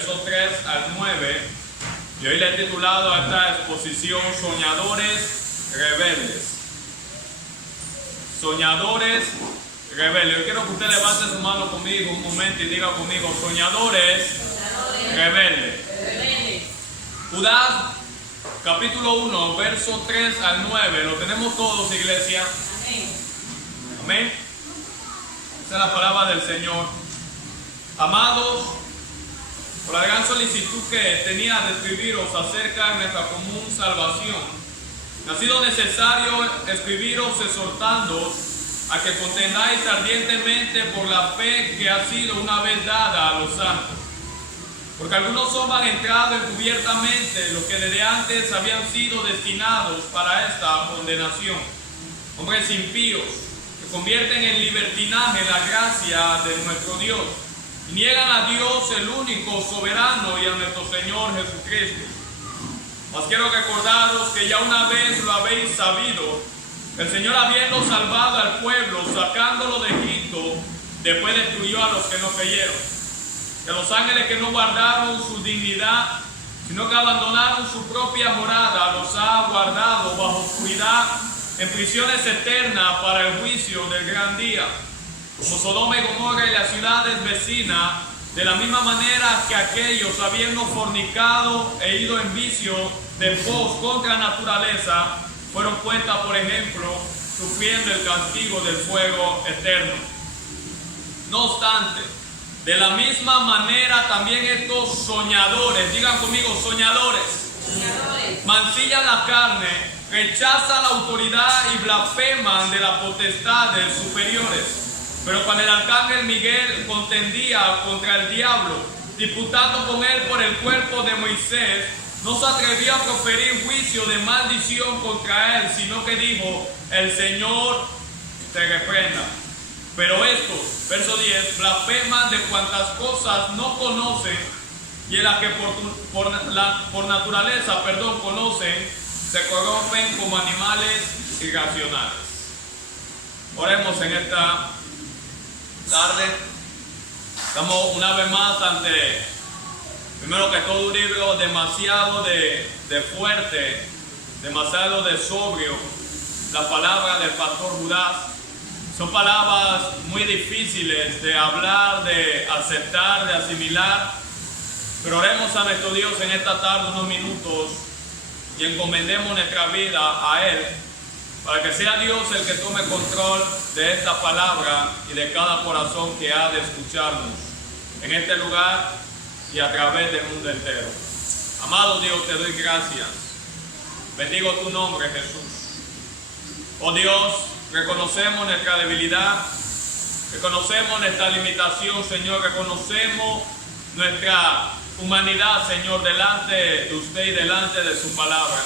versos 3 al 9. Y hoy le he titulado a esta exposición Soñadores Rebeldes. Soñadores rebeldes. Yo quiero que usted levante su mano conmigo un momento y diga conmigo: soñadores rebeldes. Judá, capítulo 1, verso 3 al 9. Lo tenemos todos, iglesia. Amén. Esa es la palabra del Señor. Amados, por la gran solicitud que tenía de escribiros acerca de nuestra común salvación, ha sido necesario escribiros exhortándoos a que contendáis ardientemente por la fe que ha sido una vez dada a los santos. Porque algunos hombres han entrado encubiertamente, los que desde antes habían sido destinados para esta condenación. Hombres impíos, que convierten en libertinaje la gracia de nuestro Dios, y niegan a Dios el único soberano y a nuestro Señor Jesucristo. Mas quiero recordaros que ya una vez lo habéis sabido, el Señor, habiendo salvado al pueblo, sacándolo de Egipto, después destruyó a los que no creyeron. Que los ángeles que no guardaron su dignidad, sino que abandonaron su propia morada, los ha guardado bajo oscuridad en prisiones eternas para el juicio del gran día. Como Sodoma y Gomorra y las ciudades vecinas, de la misma manera que aquellos, habiendo fornicado e ido en vicio de pos contra naturaleza, fueron puestas por ejemplo, sufriendo el castigo del fuego eterno. No obstante, de la misma manera también estos soñadores, digan conmigo, soñadores, mancillan la carne, rechazan la autoridad y blasfeman de la potestad de superiores. Pero cuando el arcángel Miguel contendía contra el diablo, disputando con él por el cuerpo de Moisés, no se atrevió a proferir juicio de maldición contra él, sino que dijo: el Señor te reprenda. Pero estos, verso 10, blasfeman de cuantas cosas no conocen, y en las que por naturaleza conocen, se corrompen como animales irracionales. Oremos en esta tarde. Estamos una vez más ante, primero que todo, un libro demasiado de fuerte, demasiado de sobrio. La palabra del pastor Judá. Son palabras muy difíciles de hablar, de aceptar, de asimilar. Pero oremos a nuestro Dios en esta tarde unos minutos y encomendemos nuestra vida a Él, para que sea Dios el que tome control de esta palabra y de cada corazón que ha de escucharnos en este lugar y a través del mundo entero. Amado Dios, te doy gracias. Bendigo tu nombre, Jesús. Oh Dios, reconocemos nuestra debilidad, reconocemos nuestra limitación, Señor, reconocemos nuestra humanidad, Señor, delante de usted y delante de su palabra.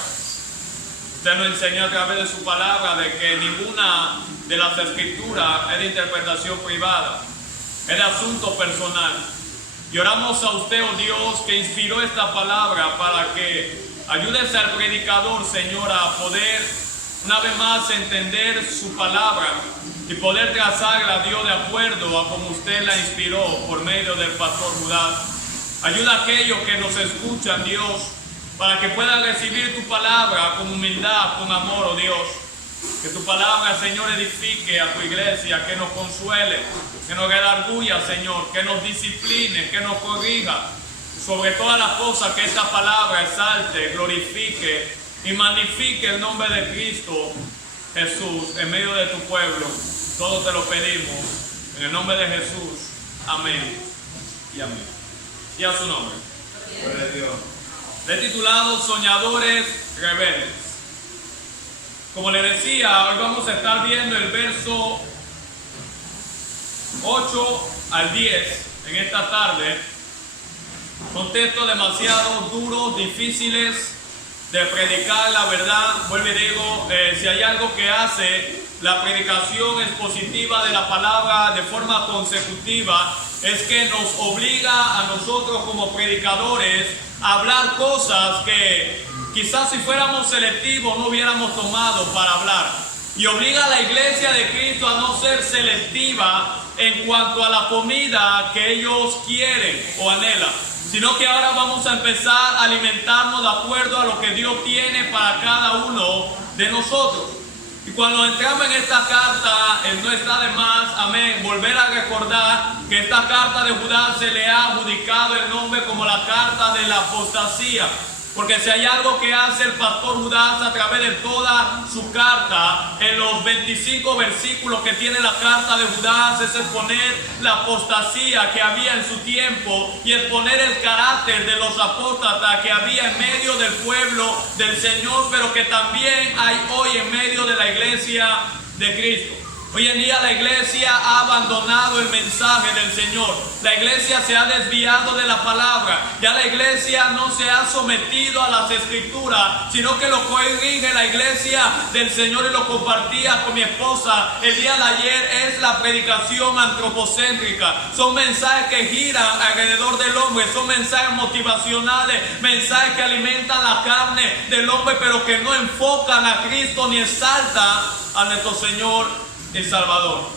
Usted nos enseñó a través de su palabra de que ninguna de las escrituras es de interpretación privada, es de asunto personal. Y oramos a usted, oh Dios, que inspiró esta palabra para que ayudes al predicador, Señor, a poder una vez más entender su palabra y poder trazarla, Dios, de acuerdo a como usted la inspiró por medio del pastor Judá. Ayuda a aquellos que nos escuchan, Dios, para que puedan recibir tu palabra con humildad, con amor, oh Dios. Que tu palabra, Señor, edifique a tu iglesia, que nos consuele, que nos redarguya, Señor, que nos discipline, que nos corrija. Sobre todas las cosas, que esta palabra exalte, glorifique y magnifique el nombre de Cristo Jesús en medio de tu pueblo. Todo te lo pedimos en el nombre de Jesús. Amén y amén. Y a su nombre. Gloria a Dios. Le he titulado Soñadores Rebeldes. Como le decía, hoy vamos a estar viendo el verso 8 al 10 en esta tarde. Son textos demasiado duros, difíciles de predicar, la verdad. Vuelvo y digo, si hay algo que hace la predicación expositiva de la palabra de forma consecutiva, es que nos obliga a nosotros como predicadores a hablar cosas que quizás si fuéramos selectivos no hubiéramos tomado para hablar. Y obliga a la iglesia de Cristo a no ser selectiva en cuanto a la comida que ellos quieren o anhelan, sino que ahora vamos a empezar a alimentarnos de acuerdo a lo que Dios tiene para cada uno de nosotros. Y cuando entramos en esta carta, no está de más, amén, volver a recordar que esta carta de Judas se le ha adjudicado el nombre como la carta de la apostasía. Porque si hay algo que hace el pastor Judas a través de toda su carta, en los 25 versículos que tiene la carta de Judas, es exponer la apostasía que había en su tiempo y exponer el carácter de los apóstatas que había en medio del pueblo del Señor, pero que también hay hoy en medio de la iglesia de Cristo. Hoy en día la iglesia ha abandonado el mensaje del Señor. La iglesia se ha desviado de la palabra. Ya la iglesia no se ha sometido a las escrituras, sino que lo corrige la iglesia del Señor, y lo compartía con mi esposa el día de ayer. Es la predicación antropocéntrica. Son mensajes que giran alrededor del hombre. Son mensajes motivacionales, mensajes que alimentan la carne del hombre, pero que no enfocan a Cristo ni exaltan a nuestro Señor el Salvador.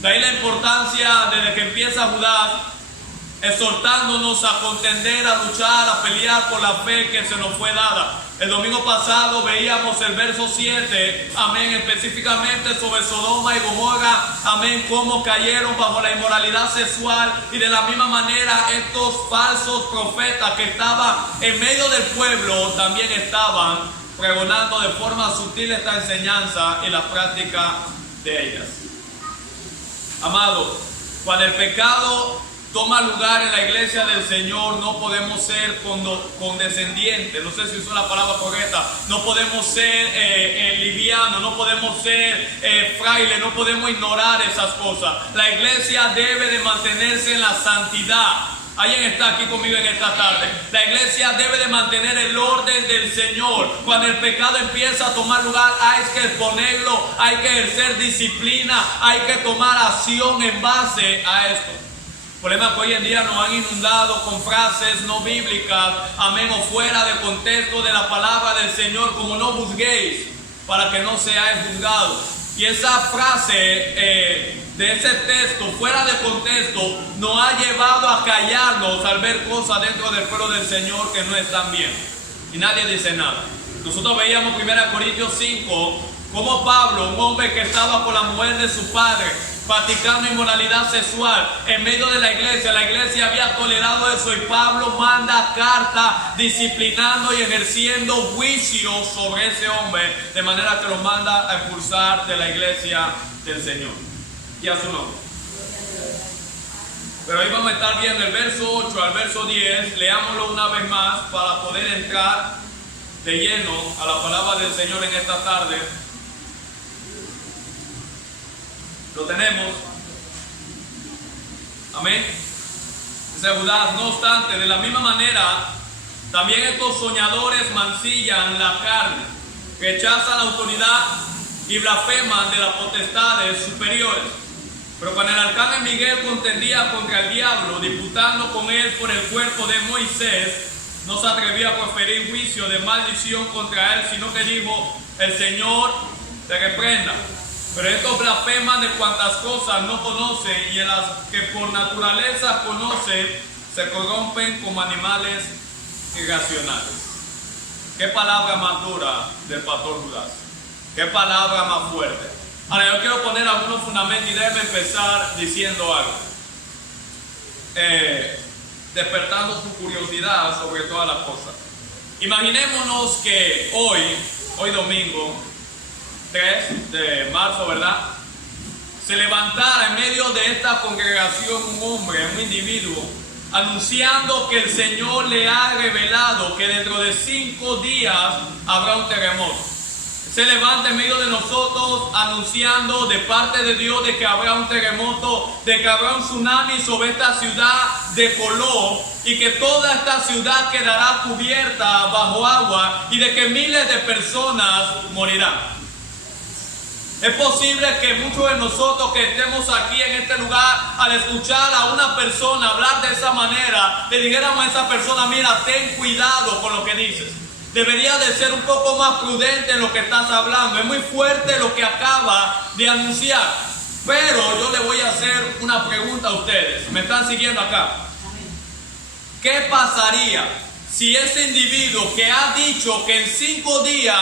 De ahí la importancia desde que empieza Judas exhortándonos a contender, a luchar, a pelear por la fe que se nos fue dada. El domingo pasado veíamos el verso 7, amén, específicamente sobre Sodoma y Gomorra, amén, cómo cayeron bajo la inmoralidad sexual, y de la misma manera estos falsos profetas que estaban en medio del pueblo también estaban pregonando de forma sutil esta enseñanza y la práctica de ellas. Amado, cuando el pecado toma lugar en la iglesia del Señor, no podemos ser condescendientes, no sé si uso la palabra correcta, no podemos ser livianos, no podemos ser frailes, no podemos ignorar esas cosas. La iglesia debe de mantenerse en la santidad. Alguien está aquí conmigo en esta tarde. La iglesia debe de mantener el orden del Señor. Cuando el pecado empieza a tomar lugar, hay que exponerlo, hay que ejercer disciplina, hay que tomar acción en base a esto. El problema es que hoy en día nos han inundado con frases no bíblicas, amén, o fuera de contexto de la palabra del Señor, como no juzguéis para que no seáis juzgados. Y esa frase de ese texto fuera de contexto nos ha llevado a callarnos al ver cosas dentro del pueblo del Señor que no están bien, y nadie dice nada. Nosotros veíamos 1 Corintios 5 como Pablo, un hombre que estaba con la mujer de su padre, practicando inmoralidad sexual en medio de la iglesia había tolerado eso, y Pablo manda carta disciplinando y ejerciendo juicio sobre ese hombre, de manera que lo manda a expulsar de la iglesia del Señor. Y a su nombre. Pero hoy vamos a estar viendo el verso 8 al verso 10. Leámoslo una vez más para poder entrar de lleno a la palabra del Señor en esta tarde. Lo tenemos. Amén. Dice Judas: no obstante, de la misma manera, también estos soñadores mancillan la carne, rechazan la autoridad y blasfeman de las potestades superiores. Pero cuando el arcángel Miguel contendía contra el diablo, disputando con él por el cuerpo de Moisés, no se atrevía a proferir juicio de maldición contra él, sino que dijo: el Señor te reprenda. Pero estos blasfeman de cuantas cosas no conocen, y en las que por naturaleza conocen, se corrompen como animales irracionales. Qué palabra más dura del pastor Judas. Qué palabra más fuerte. Ahora yo quiero poner algunos fundamentos y déjeme empezar diciendo algo. Despertando su curiosidad sobre todas las cosas. Imaginémonos que hoy domingo 3 de marzo, ¿verdad?, se levantara en medio de esta congregación un hombre, un individuo, anunciando que el Señor le ha revelado que dentro de 5 días habrá un terremoto. Se levanta en medio de nosotros anunciando de parte de Dios de que habrá un terremoto, de que habrá un tsunami sobre esta ciudad de Colón, y que toda esta ciudad quedará cubierta bajo agua, y de que miles de personas morirán. Es posible que muchos de nosotros que estemos aquí en este lugar, al escuchar a una persona hablar de esa manera, le dijéramos a esa persona: mira, ten cuidado con lo que dices. Debería de ser un poco más prudente en lo que estás hablando. Es muy fuerte lo que acaba de anunciar. Pero yo le voy a hacer una pregunta a ustedes. ¿Me están siguiendo acá? ¿qué pasaría si ese individuo que ha dicho que en 5 días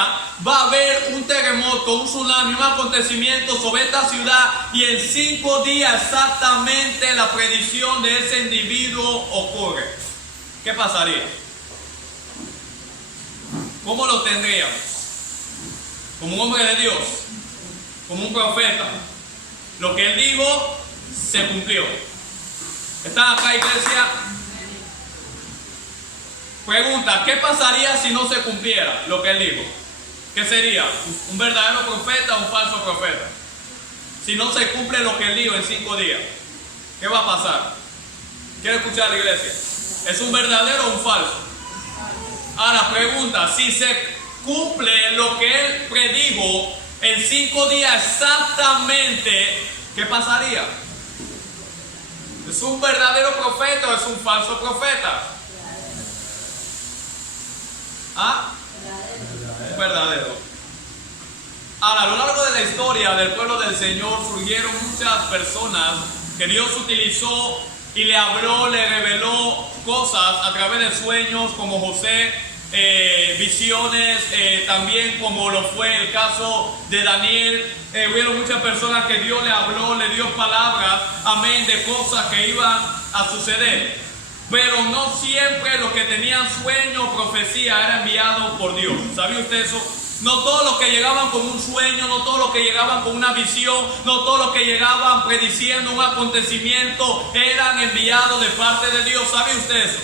va a haber un terremoto, un tsunami, un acontecimiento sobre esta ciudad y en 5 días exactamente la predicción de ese individuo ocurre? ¿Qué pasaría? ¿Cómo lo tendríamos? ¿Como un hombre de Dios? ¿Como un profeta? Lo que él dijo se cumplió. ¿Están acá, iglesia? Pregunta, ¿qué pasaría si no se cumpliera lo que él dijo? ¿Qué sería? ¿Un verdadero profeta o un falso profeta? Si no se cumple lo que él dijo en 5 días, ¿qué va a pasar? ¿Quiere escuchar la iglesia? ¿Es un verdadero o un falso? Ahora pregunta, si se cumple lo que él predijo en 5 días exactamente, ¿qué pasaría? ¿Es un verdadero profeta o es un falso profeta? ¿Ah? Un verdadero. Ahora, a lo largo de la historia del pueblo del Señor surgieron muchas personas que Dios utilizó y le habló, le reveló cosas a través de sueños, como José, visiones, también como lo fue el caso de Daniel. Hubieron muchas personas que Dios le habló, le dio palabras, amén, de cosas que iban a suceder. Pero no siempre los que tenían sueño o profecía era enviado por Dios. ¿Sabía usted eso? No todos los que llegaban con un sueño, no todos los que llegaban con una visión, no todos los que llegaban prediciendo un acontecimiento eran enviados de parte de Dios. ¿Sabe usted eso?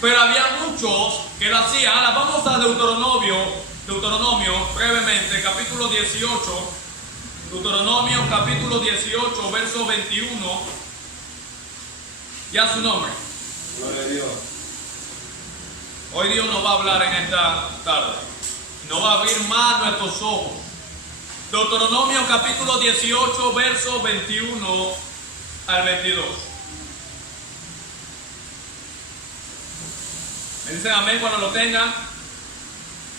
Pero había muchos que lo hacían. Ahora vamos a Deuteronomio brevemente, capítulo 18. Deuteronomio capítulo 18, verso 21. Ya su nombre. Gloria a Dios. Hoy Dios nos va a hablar en esta tarde. Nos va a abrir más nuestros ojos. Deuteronomio capítulo 18, verso 21 al 22. Me dicen amén cuando lo tengan.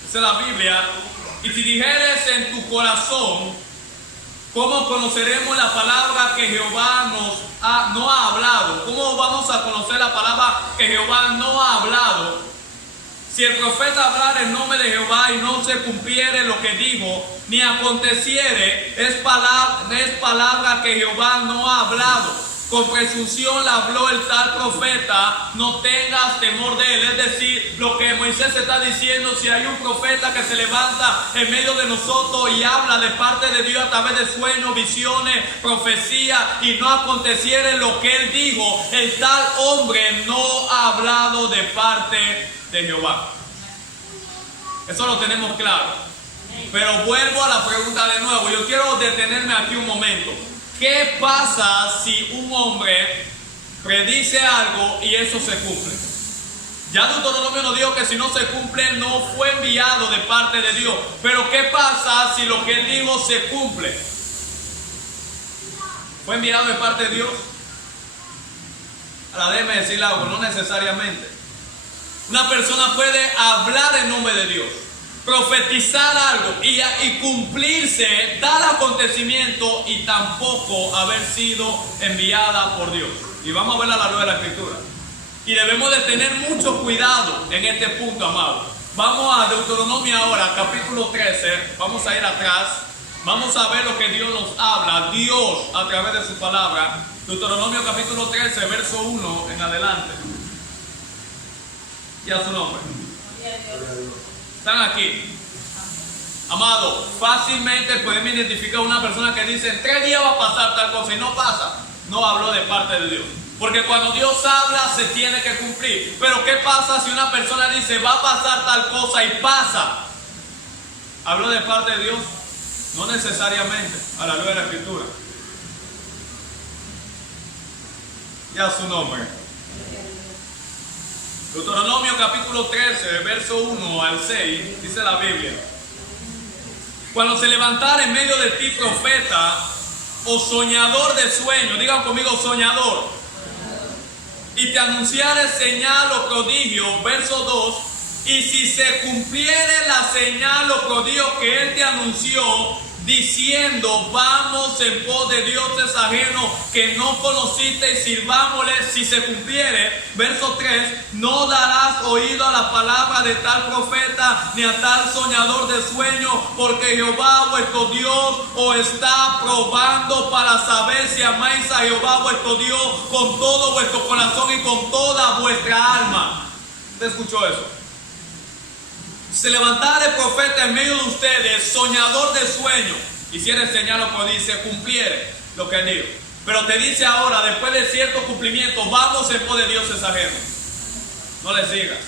Esa es la Biblia. Y si dijeres en tu corazón, ¿cómo conoceremos la palabra que Jehová no ha hablado? ¿Cómo vamos a conocer la palabra que Jehová no ha hablado? Si el profeta hablara en nombre de Jehová y no se cumpliere lo que dijo, ni aconteciere, es palabra que Jehová no ha hablado. Con presunción le habló el tal profeta, no tengas temor de él. Es decir, lo que Moisés está diciendo, si hay un profeta que se levanta en medio de nosotros y habla de parte de Dios a través de sueños, visiones, profecía, y no aconteciere lo que él dijo, el tal hombre no ha hablado de parte de Jehová. Eso lo tenemos claro. Pero vuelvo a la pregunta de nuevo. Yo quiero detenerme aquí un momento. ¿Qué pasa si un hombre predice algo y eso se cumple? Ya Deuteronomio nos dijo que si no se cumple no fue enviado de parte de Dios. Pero ¿qué pasa si lo que él dijo se cumple? ¿Fue enviado de parte de Dios? Ahora déjeme decirle algo, no necesariamente. Una persona puede hablar en nombre de Dios, profetizar algo y cumplirse tal acontecimiento y tampoco haber sido enviada por Dios. Y vamos a ver a la luz de la Escritura. Y debemos de tener mucho cuidado en este punto, amado. Vamos a Deuteronomio ahora, capítulo 13. Vamos a ir atrás. Vamos a ver lo que Dios nos habla, Dios a través de su palabra. Deuteronomio capítulo 13, verso 1 en adelante. Y a su nombre. Están aquí. Amado, fácilmente podemos identificar a una persona que dice en 3 días va a pasar tal cosa y no pasa. No habló de parte de Dios. Porque cuando Dios habla se tiene que cumplir. Pero ¿qué pasa si una persona dice va a pasar tal cosa y pasa? ¿Habló de parte de Dios? No necesariamente, a la luz de la Escritura. Y a su nombre. Deuteronomio capítulo 13, verso 1 al 6, dice la Biblia: cuando se levantara en medio de ti profeta o soñador de sueños, digan conmigo soñador, y te anunciare señal o prodigio, verso 2, y si se cumpliere la señal o prodigio que él te anunció, diciendo: vamos en pos de dioses ajenos que no conociste, y sirvámosle. Si se cumpliere, verso 3, no darás oído a la palabra de tal profeta ni a tal soñador de sueños, porque Jehová vuestro Dios os está probando para saber si amáis a Jehová vuestro Dios con todo vuestro corazón y con toda vuestra alma. ¿Usted escuchó eso? Se levantara el profeta en medio de ustedes, soñador de sueños, hiciera señal, lo que dice, cumpliere lo que él dijo. Pero te dice ahora, después de cierto cumplimiento, vamos en pos de dioses ajenos. No le sigas.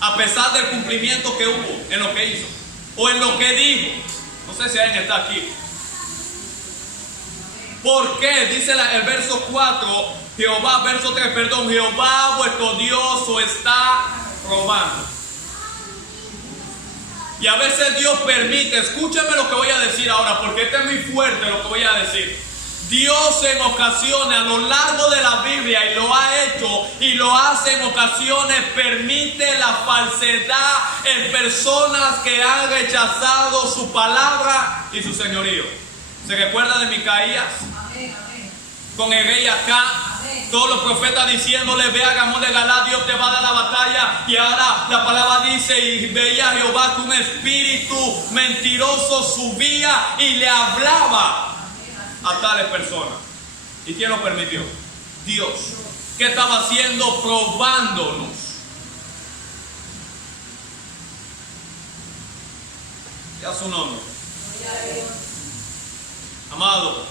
A pesar del cumplimiento que hubo en lo que hizo o en lo que dijo. No sé si alguien está aquí. ¿Por qué? Dice el verso 4, verso 3, Jehová vuestro Dios os está probando. Y a veces Dios permite, escúchame lo que voy a decir ahora, porque este es muy fuerte lo que voy a decir. Dios en ocasiones, a lo largo de la Biblia, y lo ha hecho y lo hace en ocasiones, permite la falsedad en personas que han rechazado su palabra y su señorío. ¿Se recuerda de Micaías? Con el rey Acab. Todos los profetas diciéndole: ve a Gamón de Galad, Dios te va a dar la batalla. Y ahora la palabra dice: y veía Jehová que un espíritu mentiroso subía y le hablaba a tales personas. ¿Y quién lo permitió? Dios. ¿Qué estaba haciendo? Probándonos. Ya su nombre. Amado,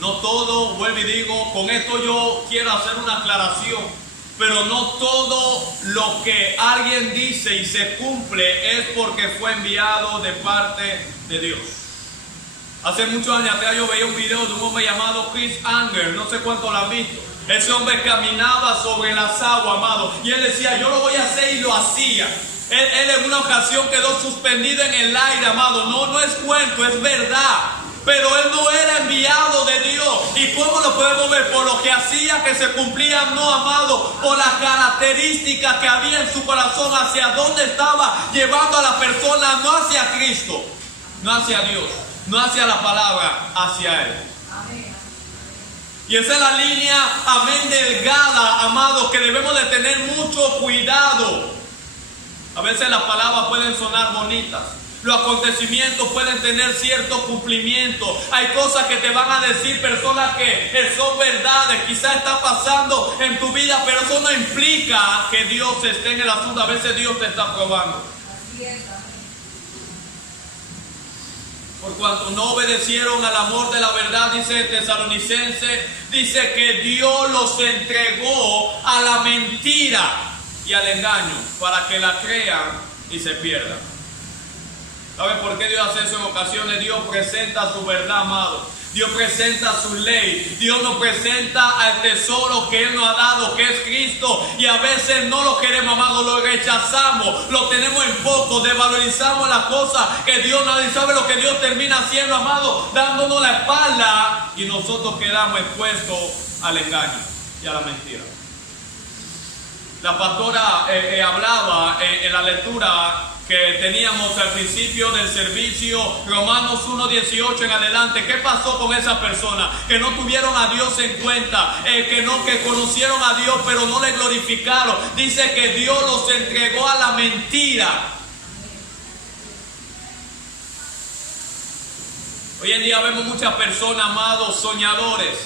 no todo, vuelvo y digo, con esto yo quiero hacer una aclaración, pero no todo lo que alguien dice y se cumple es porque fue enviado de parte de Dios. Hace muchos años atrás yo veía un video de un hombre llamado Chris Anger, no sé cuánto lo han visto. Ese hombre caminaba sobre las aguas, amado, y él decía: yo lo voy a hacer, y lo hacía. Él en una ocasión quedó suspendido en el aire, amado. No es cuento, es verdad. Pero él no era enviado de Dios. ¿Y cómo lo podemos ver? Por lo que hacía, que se cumplía, no, amado, por las características que había en su corazón, hacia dónde estaba llevando a la persona, no hacia Cristo, no hacia Dios, no hacia la palabra, hacia Él. Y esa es la línea, amén, delgada, amado, que debemos de tener mucho cuidado. A veces las palabras pueden sonar bonitas, los acontecimientos pueden tener cierto cumplimiento. Hay cosas que te van a decir personas que son verdades, quizás está pasando en tu vida, pero eso no implica que Dios esté en el asunto. A veces Dios te está probando. Por cuanto no obedecieron al amor de la verdad, dice Tesalonicense, dice que Dios los entregó a la mentira y al engaño para que la crean y se pierdan. ¿Saben por qué Dios hace eso en ocasiones? Dios presenta su verdad, amado. Dios presenta su ley. Dios nos presenta al tesoro que Él nos ha dado, que es Cristo. Y a veces no lo queremos, amado, lo rechazamos, lo tenemos en poco, desvalorizamos las cosas que Dios nos da. Y sabe lo que Dios termina haciendo, amado, dándonos la espalda, y nosotros quedamos expuestos al engaño y a la mentira. La pastora hablaba en la lectura que teníamos al principio del servicio, Romanos 1:18 en adelante. ¿Qué pasó con esa persona? Que no tuvieron a Dios en cuenta, que conocieron a Dios pero no le glorificaron. Dice que Dios los entregó a la mentira. Hoy en día vemos muchas personas, amados, soñadores,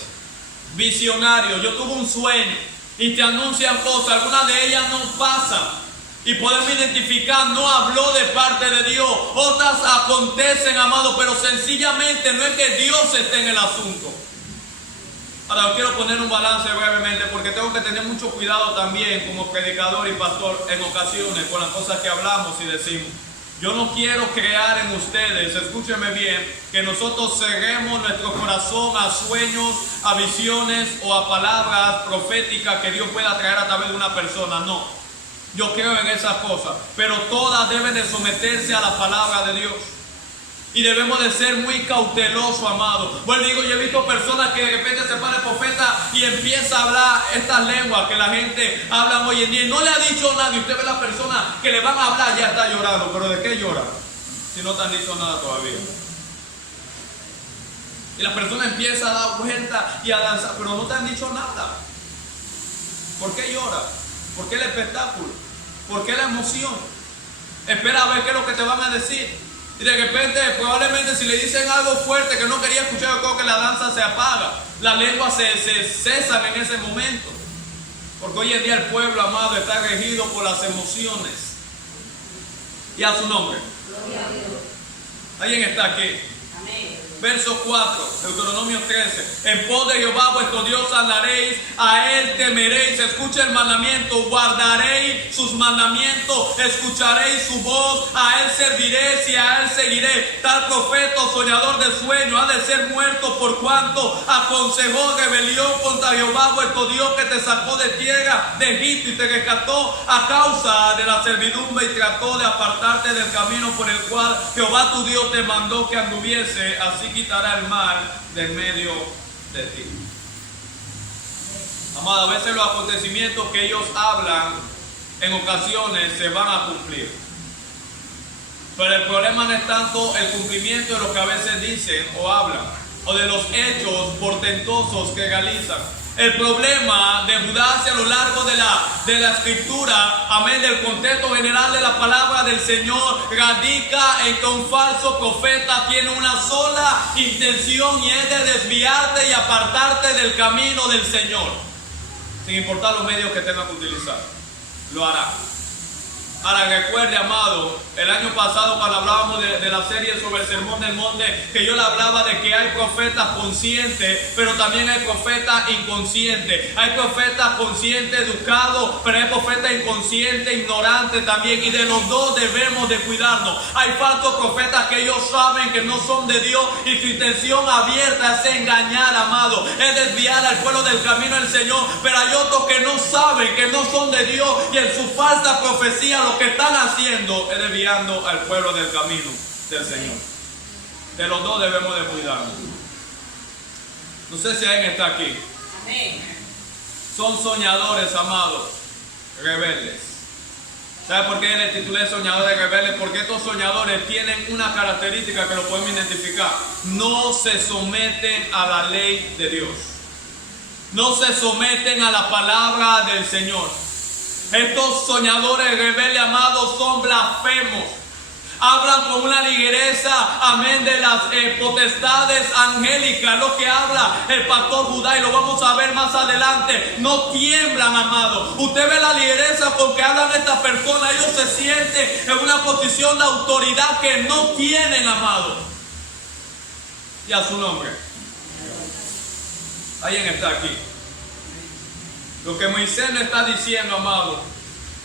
visionarios. Yo tuve un sueño y te anuncian cosas, algunas de ellas no pasan. Y podemos identificar, no habló de parte de Dios. Otras acontecen, amado, pero sencillamente no es que Dios esté en el asunto. Ahora, quiero poner un balance brevemente, porque tengo que tener mucho cuidado también como predicador y pastor en ocasiones con las cosas que hablamos y decimos. Yo no quiero crear en ustedes, escúchenme bien, que nosotros cerremos nuestro corazón a sueños, a visiones o a palabras proféticas que Dios pueda traer a través de una persona. No. Yo creo en esas cosas, pero todas deben de someterse a la palabra de Dios. Y debemos de ser muy cautelosos, amados. Bueno, digo, yo he visto personas que de repente se para el profeta y empieza a hablar estas lenguas que la gente habla hoy en día. Y no le ha dicho nada. Y usted ve a la persona que le van a hablar, ya está llorando. ¿Pero de qué llora? Si no te han dicho nada todavía. Y la persona empieza a dar vuelta y a danzar, pero no te han dicho nada. ¿Por qué llora? ¿Por qué el espectáculo? ¿Por qué la emoción? Espera a ver qué es lo que te van a decir. Y de repente, probablemente si le dicen algo fuerte que no quería escuchar, yo creo que la danza se apaga. La lengua se cesan en ese momento. Porque hoy en día el pueblo, amado, está regido por las emociones. Y a su nombre. ¿Alguien está aquí? Amén. Verso 4, Deuteronomio 13. En pos de Jehová vuestro Dios andaréis, a él temeréis. Escucha el mandamiento, guardaréis sus mandamientos, escucharéis su voz, a él serviréis y a él seguiré. Tal profeta o soñador de sueño ha de ser muerto, por cuanto aconsejó rebelión contra Jehová vuestro Dios, que te sacó de tierra de Egipto y te rescató a causa de la servidumbre, y trató de apartarte del camino por el cual Jehová tu Dios te mandó que anduviese. Así quitará el mal del medio de ti. Amado, a veces los acontecimientos que ellos hablan en ocasiones se van a cumplir. Pero el problema no es tanto el cumplimiento de lo que a veces dicen o hablan, o de los hechos portentosos que realizan. El problema de mudarse a lo largo de la escritura, amén, del contexto general de la palabra del Señor, radica en que un falso profeta tiene una sola intención, y es de desviarte y apartarte del camino del Señor, sin importar los medios que tenga que utilizar. Lo hará. Ahora recuerde, amado, el año pasado cuando hablábamos de la serie sobre el Sermón del Monte, que yo le hablaba de que hay profetas conscientes, pero también hay profetas inconscientes. Hay profetas conscientes, educados, pero hay profetas inconscientes, ignorantes también, y de los dos debemos de cuidarnos. Hay falsos profetas que ellos saben que no son de Dios, y su intención abierta es engañar, amado, es desviar al pueblo del camino del Señor. Pero hay otros que no saben, que no son de Dios, y en su falsa profecía lo que están haciendo es desviando al pueblo del camino del Señor. De los dos debemos de cuidarnos. No sé si alguien está aquí. Amén. Son soñadores, amados, rebeldes. ¿Sabe por qué le titulé soñadores rebeldes? Porque estos soñadores tienen una característica que lo podemos identificar. No se someten a la ley de Dios. No se someten a la palabra del Señor. Estos soñadores rebeldes, amados, son blasfemos. Hablan con una ligereza, amén, de las potestades angélicas, lo que habla el pastor Judá, y lo vamos a ver más adelante. No tiemblan, amado. Usted ve la ligereza con que hablan estas personas. Ellos se sienten en una posición de autoridad que no tienen, amado. Y a su nombre. ¿Alguien está aquí? Lo que Moisés le está diciendo, amado,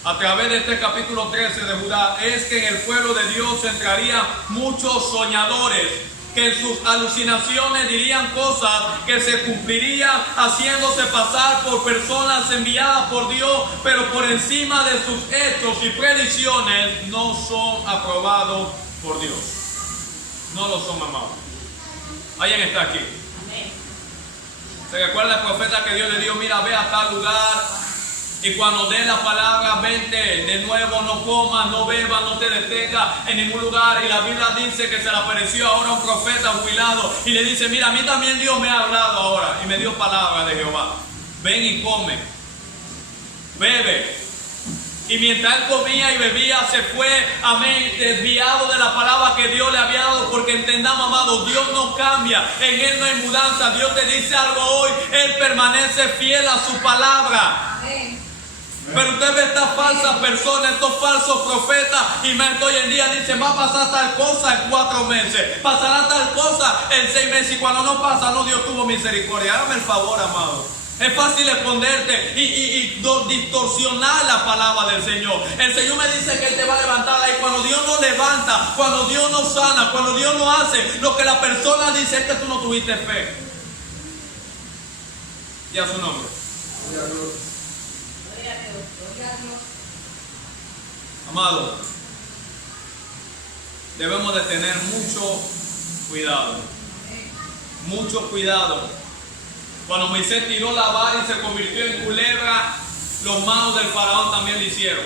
a través de este capítulo 13 de Judá, es que en el pueblo de Dios entrarían muchos soñadores, que en sus alucinaciones dirían cosas que se cumplirían, haciéndose pasar por personas enviadas por Dios, pero por encima de sus hechos y predicciones no son aprobados por Dios. No lo son, amados. ¿Alguien está aquí? ¿Se recuerda el profeta que Dios le dijo, mira, ve a tal lugar, y cuando dé la palabra, vente de nuevo, no comas, no bebas, no te detengas en ningún lugar? Y la Biblia dice que se le apareció ahora un profeta jubilado y le dice, mira, a mí también Dios me ha hablado ahora y me dio palabra de Jehová. Ven y come, bebe. Y mientras él comía y bebía, se fue, amén, desviado de la palabra que Dios le había dado. Porque entendamos, amado, Dios no cambia, en Él no hay mudanza. Dios te dice algo hoy, Él permanece fiel a su palabra. Amén. Pero usted ve estas falsas personas, estos falsos profetas, y hoy en día dicen, va a pasar tal cosa en 4 meses, pasará tal cosa en 6 meses, y cuando no pasa, no, Dios tuvo misericordia. Hágame el favor, amado. Es fácil esconderte y distorsionar la palabra del Señor. El Señor me dice que Él te va a levantar, y cuando Dios no levanta, cuando Dios no sana, cuando Dios no hace lo que la persona dice, es que tú no tuviste fe. Y a su nombre. Amado, debemos de tener mucho cuidado. Mucho cuidado. Cuando Moisés tiró la vara y se convirtió en culebra, los magos del faraón también lo hicieron.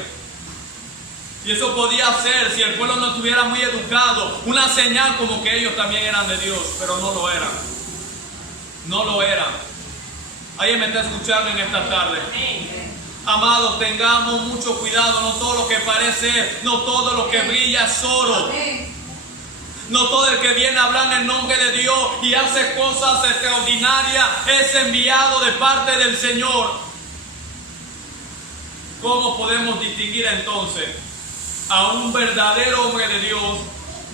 Y eso podía ser, si el pueblo no estuviera muy educado, una señal como que ellos también eran de Dios, pero no lo eran. no lo eran. ¿Alguien me está escuchando en esta tarde? Amados, tengamos mucho cuidado. No todo lo que parece, no todo lo que brilla es oro. No todo el que viene a hablar en el nombre de Dios y hace cosas extraordinarias es enviado de parte del Señor. ¿Cómo podemos distinguir entonces a un verdadero hombre de Dios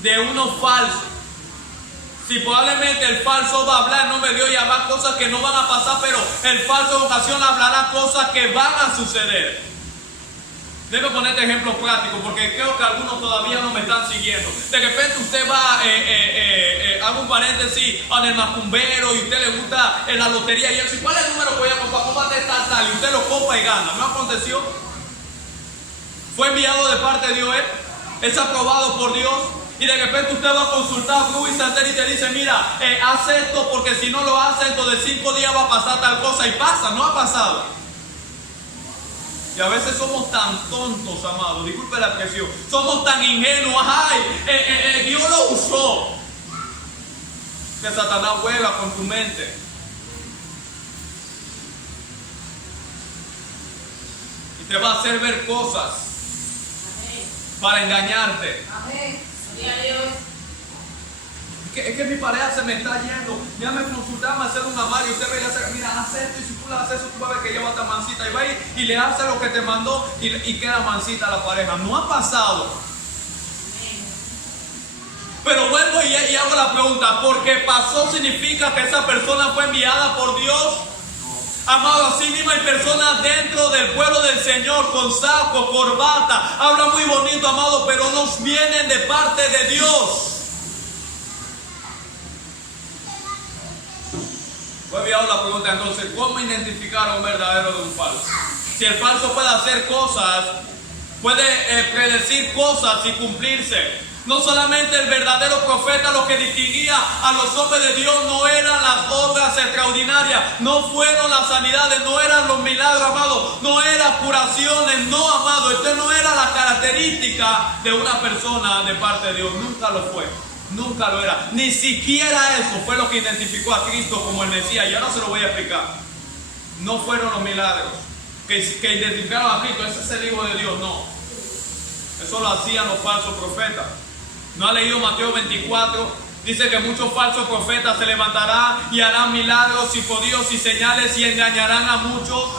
de uno falso? Si probablemente el falso va a hablar en nombre de Dios y habrá cosas que no van a pasar, pero el falso en ocasión hablará cosas que van a suceder. Debo poner este ejemplo práctico porque creo que algunos todavía no me están siguiendo. De repente usted va, hago un paréntesis, en el macumbero y usted le gusta en la lotería y él dice, ¿cuál es el número que voy a comprar? Cómprate tal, y usted lo compra y gana. ¿No aconteció? Fue enviado de parte de Dios, es aprobado por Dios. Y de repente usted va a consultar a Blue y Santer y te dice, mira, haz esto porque si no lo haces, dentro de 5 días va a pasar tal cosa. Y pasa, no ha pasado. Y a veces somos tan tontos, amados, disculpe la expresión, somos tan ingenuos, ay, Dios lo usó. Que Satanás juega con tu mente. Y te va a hacer ver cosas para engañarte. Es que mi pareja se me está yendo. Ya me consultaba hacer un amario. Usted ve y le hace, mira, haz esto. Y si tú le haces eso, tú vas a ver que ella va a estar mansita. Y va y le hace lo que te mandó y queda mansita la pareja. No ha pasado. Pero vuelvo y hago la pregunta. ¿Porque pasó significa que esa persona fue enviada por Dios? Amado, así mismo hay personas dentro del pueblo del Señor con saco, corbata. Hablan muy bonito, amado, pero no vienen de parte de Dios. Voy a enviar la pregunta entonces, ¿cómo identificar a un verdadero de un falso? Si el falso puede hacer cosas, puede predecir cosas y cumplirse. No solamente el verdadero profeta, lo que distinguía a los hombres de Dios no eran las obras extraordinarias, no fueron las sanidades, no eran los milagros, amado, no eran curaciones, no, amado, esto no era la característica de una persona de parte de Dios, nunca lo fue. Nunca lo era. Ni siquiera eso fue lo que identificó a Cristo como el Mesías. Y ahora se lo voy a explicar. No fueron los milagros que identificaron a Cristo. Ese es el Hijo de Dios. No. Eso lo hacían los falsos profetas. ¿No ha leído Mateo 24? Dice que muchos falsos profetas se levantarán y harán milagros y prodigios y señales y engañarán a muchos.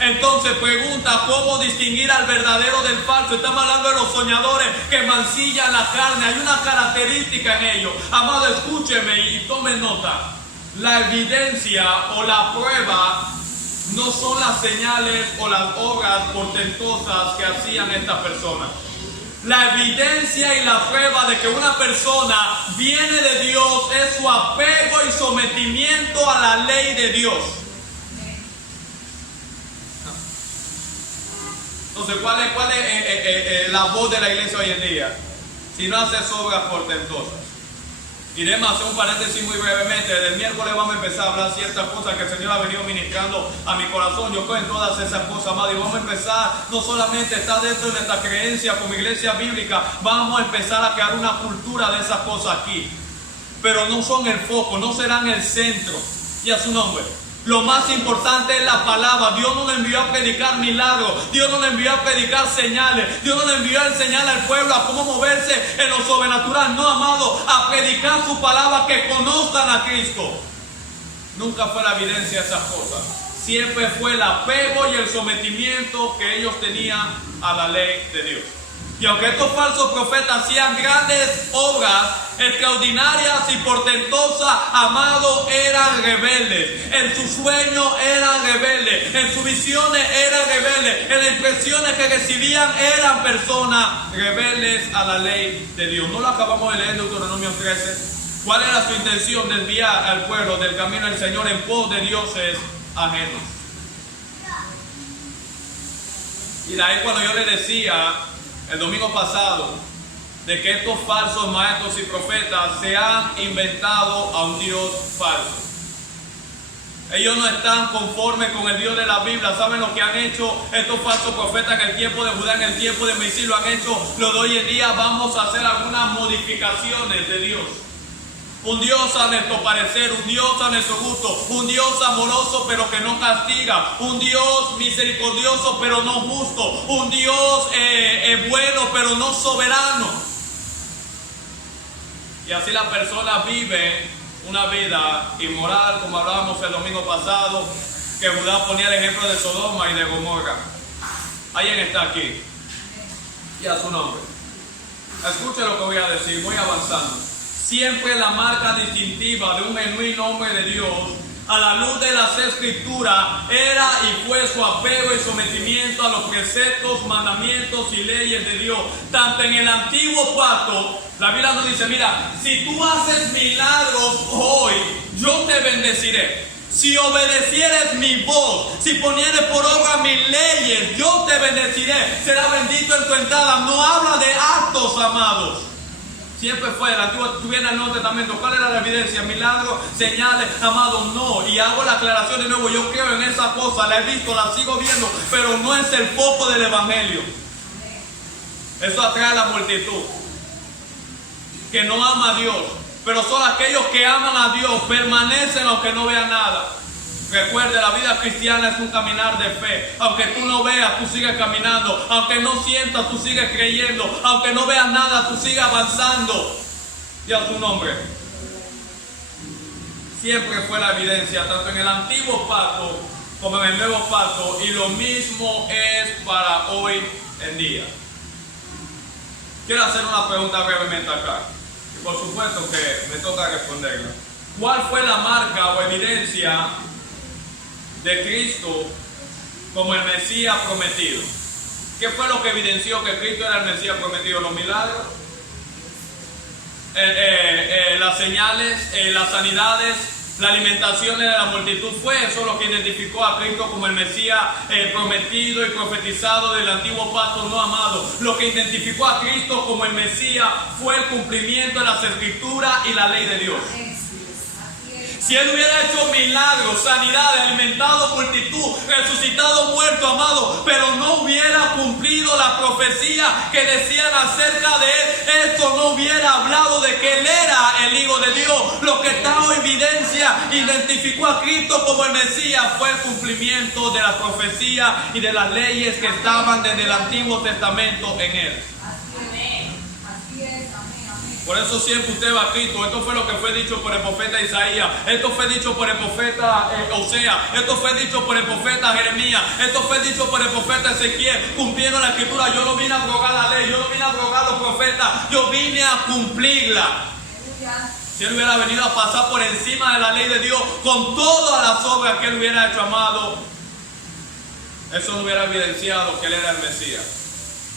Entonces pregunta, ¿cómo distinguir al verdadero del falso? Estamos hablando de los soñadores que mancillan la carne. Hay una característica en ellos. Amado, escúcheme y tome nota. La evidencia o la prueba no son las señales o las obras portentosas que hacían estas personas. La evidencia y la prueba de que una persona viene de Dios es su apego y sometimiento a la ley de Dios. Entonces, ¿cuál es la voz de la iglesia hoy en día? Si no haces obras portentosas. Y déjame hacer un paréntesis muy brevemente. Desde el miércoles vamos a empezar a hablar ciertas cosas que el Señor ha venido ministrando a mi corazón. Yo creo en todas esas cosas, amado. Y vamos a empezar, no solamente está dentro de nuestra creencia como iglesia bíblica, vamos a empezar a crear una cultura de esas cosas aquí. Pero no son el foco, no serán el centro. Y a su nombre. Lo más importante es la palabra. Dios no le envió a predicar milagros. Dios no le envió a predicar señales. Dios no le envió a enseñar al pueblo a cómo moverse en lo sobrenatural. No, amado, a predicar su palabra, que conozcan a Cristo. Nunca fue la evidencia de esas cosas. Siempre fue el apego y el sometimiento que ellos tenían a la ley de Dios. Y aunque estos falsos profetas hacían grandes obras extraordinarias y portentosas, amados, eran rebeldes. En sus sueños eran rebeldes. En sus visiones eran rebeldes. En las impresiones que recibían eran personas rebeldes a la ley de Dios. ¿No lo acabamos de leer en Deuteronomio 13? ¿Cuál era su intención? Desviar al pueblo del camino del Señor en pos de dioses ajenos. Y de ahí cuando yo le decía el domingo pasado de que estos falsos maestros y profetas se han inventado a un Dios falso. Ellos no están conformes con el Dios de la Biblia. ¿Saben lo que han hecho estos falsos profetas en el tiempo de Judá, en el tiempo de Moisés? Lo han hecho lo de hoy en día. Vamos a hacer algunas modificaciones de Dios. Un Dios a nuestro parecer, un Dios a nuestro gusto, un Dios amoroso pero que no castiga, un Dios misericordioso pero no justo, un Dios bueno pero no soberano. Y así la persona vive una vida inmoral, como hablábamos el domingo pasado, que Judá ponía el ejemplo de Sodoma y de Gomorra. Alguien está aquí. Y a su nombre. Escuche lo que voy a decir, voy avanzando. Siempre la marca distintiva de un genuino hombre de Dios, a la luz de las Escrituras, era y fue su apego y sometimiento a los preceptos, mandamientos y leyes de Dios. Tanto en el antiguo pacto, la Biblia nos dice, mira, si tú haces milagros hoy, yo te bendeciré. Si obedecieres mi voz, si ponieres por obra mis leyes, yo te bendeciré. Será bendito en tu entrada. No habla de actos, amados. Siempre fue, el antiguo estuviera en el Nuevo Testamento. ¿Cuál era la evidencia? Milagros, señales, amados, no. Y hago la aclaración de nuevo. Yo creo en esa cosa, la he visto, la sigo viendo, pero no es el foco del Evangelio. Eso atrae a la multitud que no ama a Dios. Pero son aquellos que aman a Dios, permanecen aunque no vean nada. Recuerde, la vida cristiana es un caminar de fe. Aunque tú no veas, tú sigues caminando. Aunque no sientas, tú sigues creyendo. Aunque no veas nada, tú sigues avanzando. Y a su nombre. Siempre fue la evidencia, tanto en el antiguo pacto como en el nuevo pacto. Y lo mismo es para hoy en día. Quiero hacer una pregunta brevemente acá. Y por supuesto que me toca responderla. ¿Cuál fue la marca o evidencia de Cristo como el Mesías prometido? ¿Qué fue lo que evidenció que Cristo era el Mesías prometido? Los milagros, las señales, las sanidades, la alimentación de la multitud. Fue eso lo que identificó a Cristo como el Mesías prometido y profetizado del antiguo pacto, no amado. Lo que identificó a Cristo como el Mesías fue el cumplimiento de las Escrituras y la ley de Dios. Si Él hubiera hecho milagros, sanidades, alimentado multitud, resucitado muerto, amado, pero no hubiera cumplido la profecía que decían acerca de Él, esto no hubiera hablado de que Él era el Hijo de Dios. Lo que está en evidencia, identificó a Cristo como el Mesías, fue el cumplimiento de la profecía y de las leyes que estaban desde el Antiguo Testamento en Él. Por eso siempre usted va a Cristo. Esto fue lo que fue dicho por el profeta Isaías. Esto fue dicho por el profeta Oseas. Esto fue dicho por el profeta Jeremías. Esto fue dicho por el profeta Ezequiel. Cumpliendo la Escritura. Yo no vine a abrogar la ley. Yo no vine a abrogar los profetas. Yo vine a cumplirla. Si Él hubiera venido a pasar por encima de la ley de Dios con todas las obras que Él hubiera hecho, amado, eso no hubiera evidenciado que Él era el Mesías.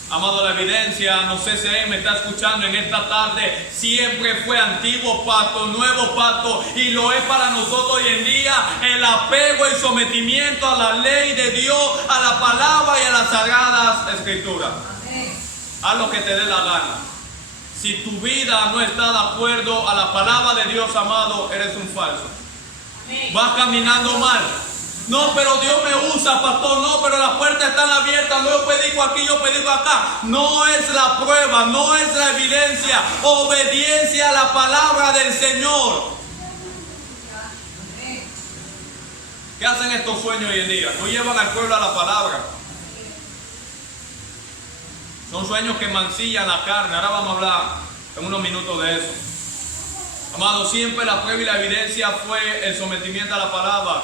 Amado, la evidencia, no sé si alguien me está escuchando en esta tarde, siempre fue antiguo pacto, nuevo pacto, y lo es para nosotros hoy en día, el apego y sometimiento a la ley de Dios, a la palabra y a las sagradas Escrituras. Haz lo que te dé la gana. Si tu vida no está de acuerdo a la palabra de Dios, amado, eres un falso. Vas caminando mal. No, pero Dios me usa, pastor. No, pero las puertas están abiertas. No, yo predico aquí, yo predico acá. No es la prueba, no es la evidencia. Obediencia a la palabra del Señor. ¿Qué hacen estos sueños hoy en día? No llevan al pueblo a la palabra. Son sueños que mancillan la carne. Ahora vamos a hablar en unos minutos de eso. Amado, siempre la prueba y la evidencia fue el sometimiento a la palabra.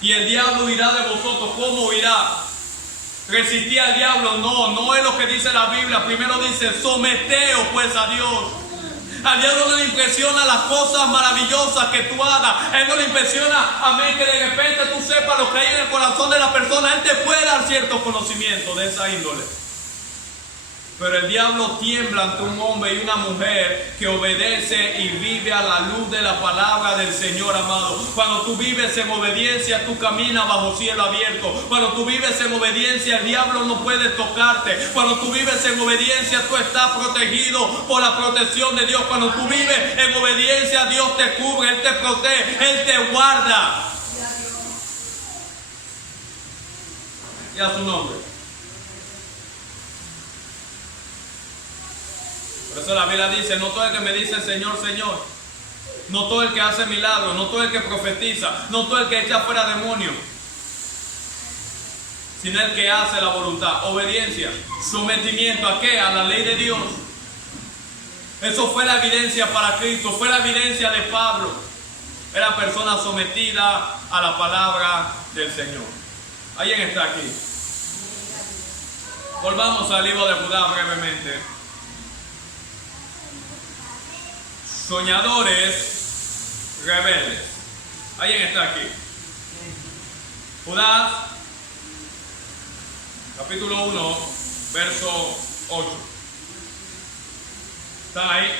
Y el diablo huirá de vosotros. ¿Cómo huirá? ¿Resistí al diablo? No, no es lo que dice la Biblia. Primero dice, someteos pues a Dios. Al diablo no le impresiona las cosas maravillosas que tú hagas. Él no le impresiona, amén, que de repente tú sepas lo que hay en el corazón de la persona. Él te puede dar cierto conocimiento de esa índole. Pero el diablo tiembla ante un hombre y una mujer que obedece y vive a la luz de la palabra del Señor, amado. Cuando tú vives en obediencia, tú caminas bajo cielo abierto. Cuando tú vives en obediencia, el diablo no puede tocarte. Cuando tú vives en obediencia, tú estás protegido por la protección de Dios. Cuando tú vives en obediencia, Dios te cubre, Él te protege, Él te guarda. Y a su nombre. Por eso la Biblia dice, no todo el que me dice Señor, Señor, no todo el que hace milagros, no todo el que profetiza, no todo el que echa fuera demonios, sino el que hace la voluntad. Obediencia, sometimiento ¿a qué? A la ley de Dios. Eso fue la evidencia para Cristo, fue la evidencia de Pablo. Era persona sometida a la palabra del Señor. ¿Alguien está aquí? Volvamos al libro de Judá brevemente. Soñadores rebeldes. ¿Alguien está aquí? Judá, capítulo 1, verso 8. ¿Están ahí?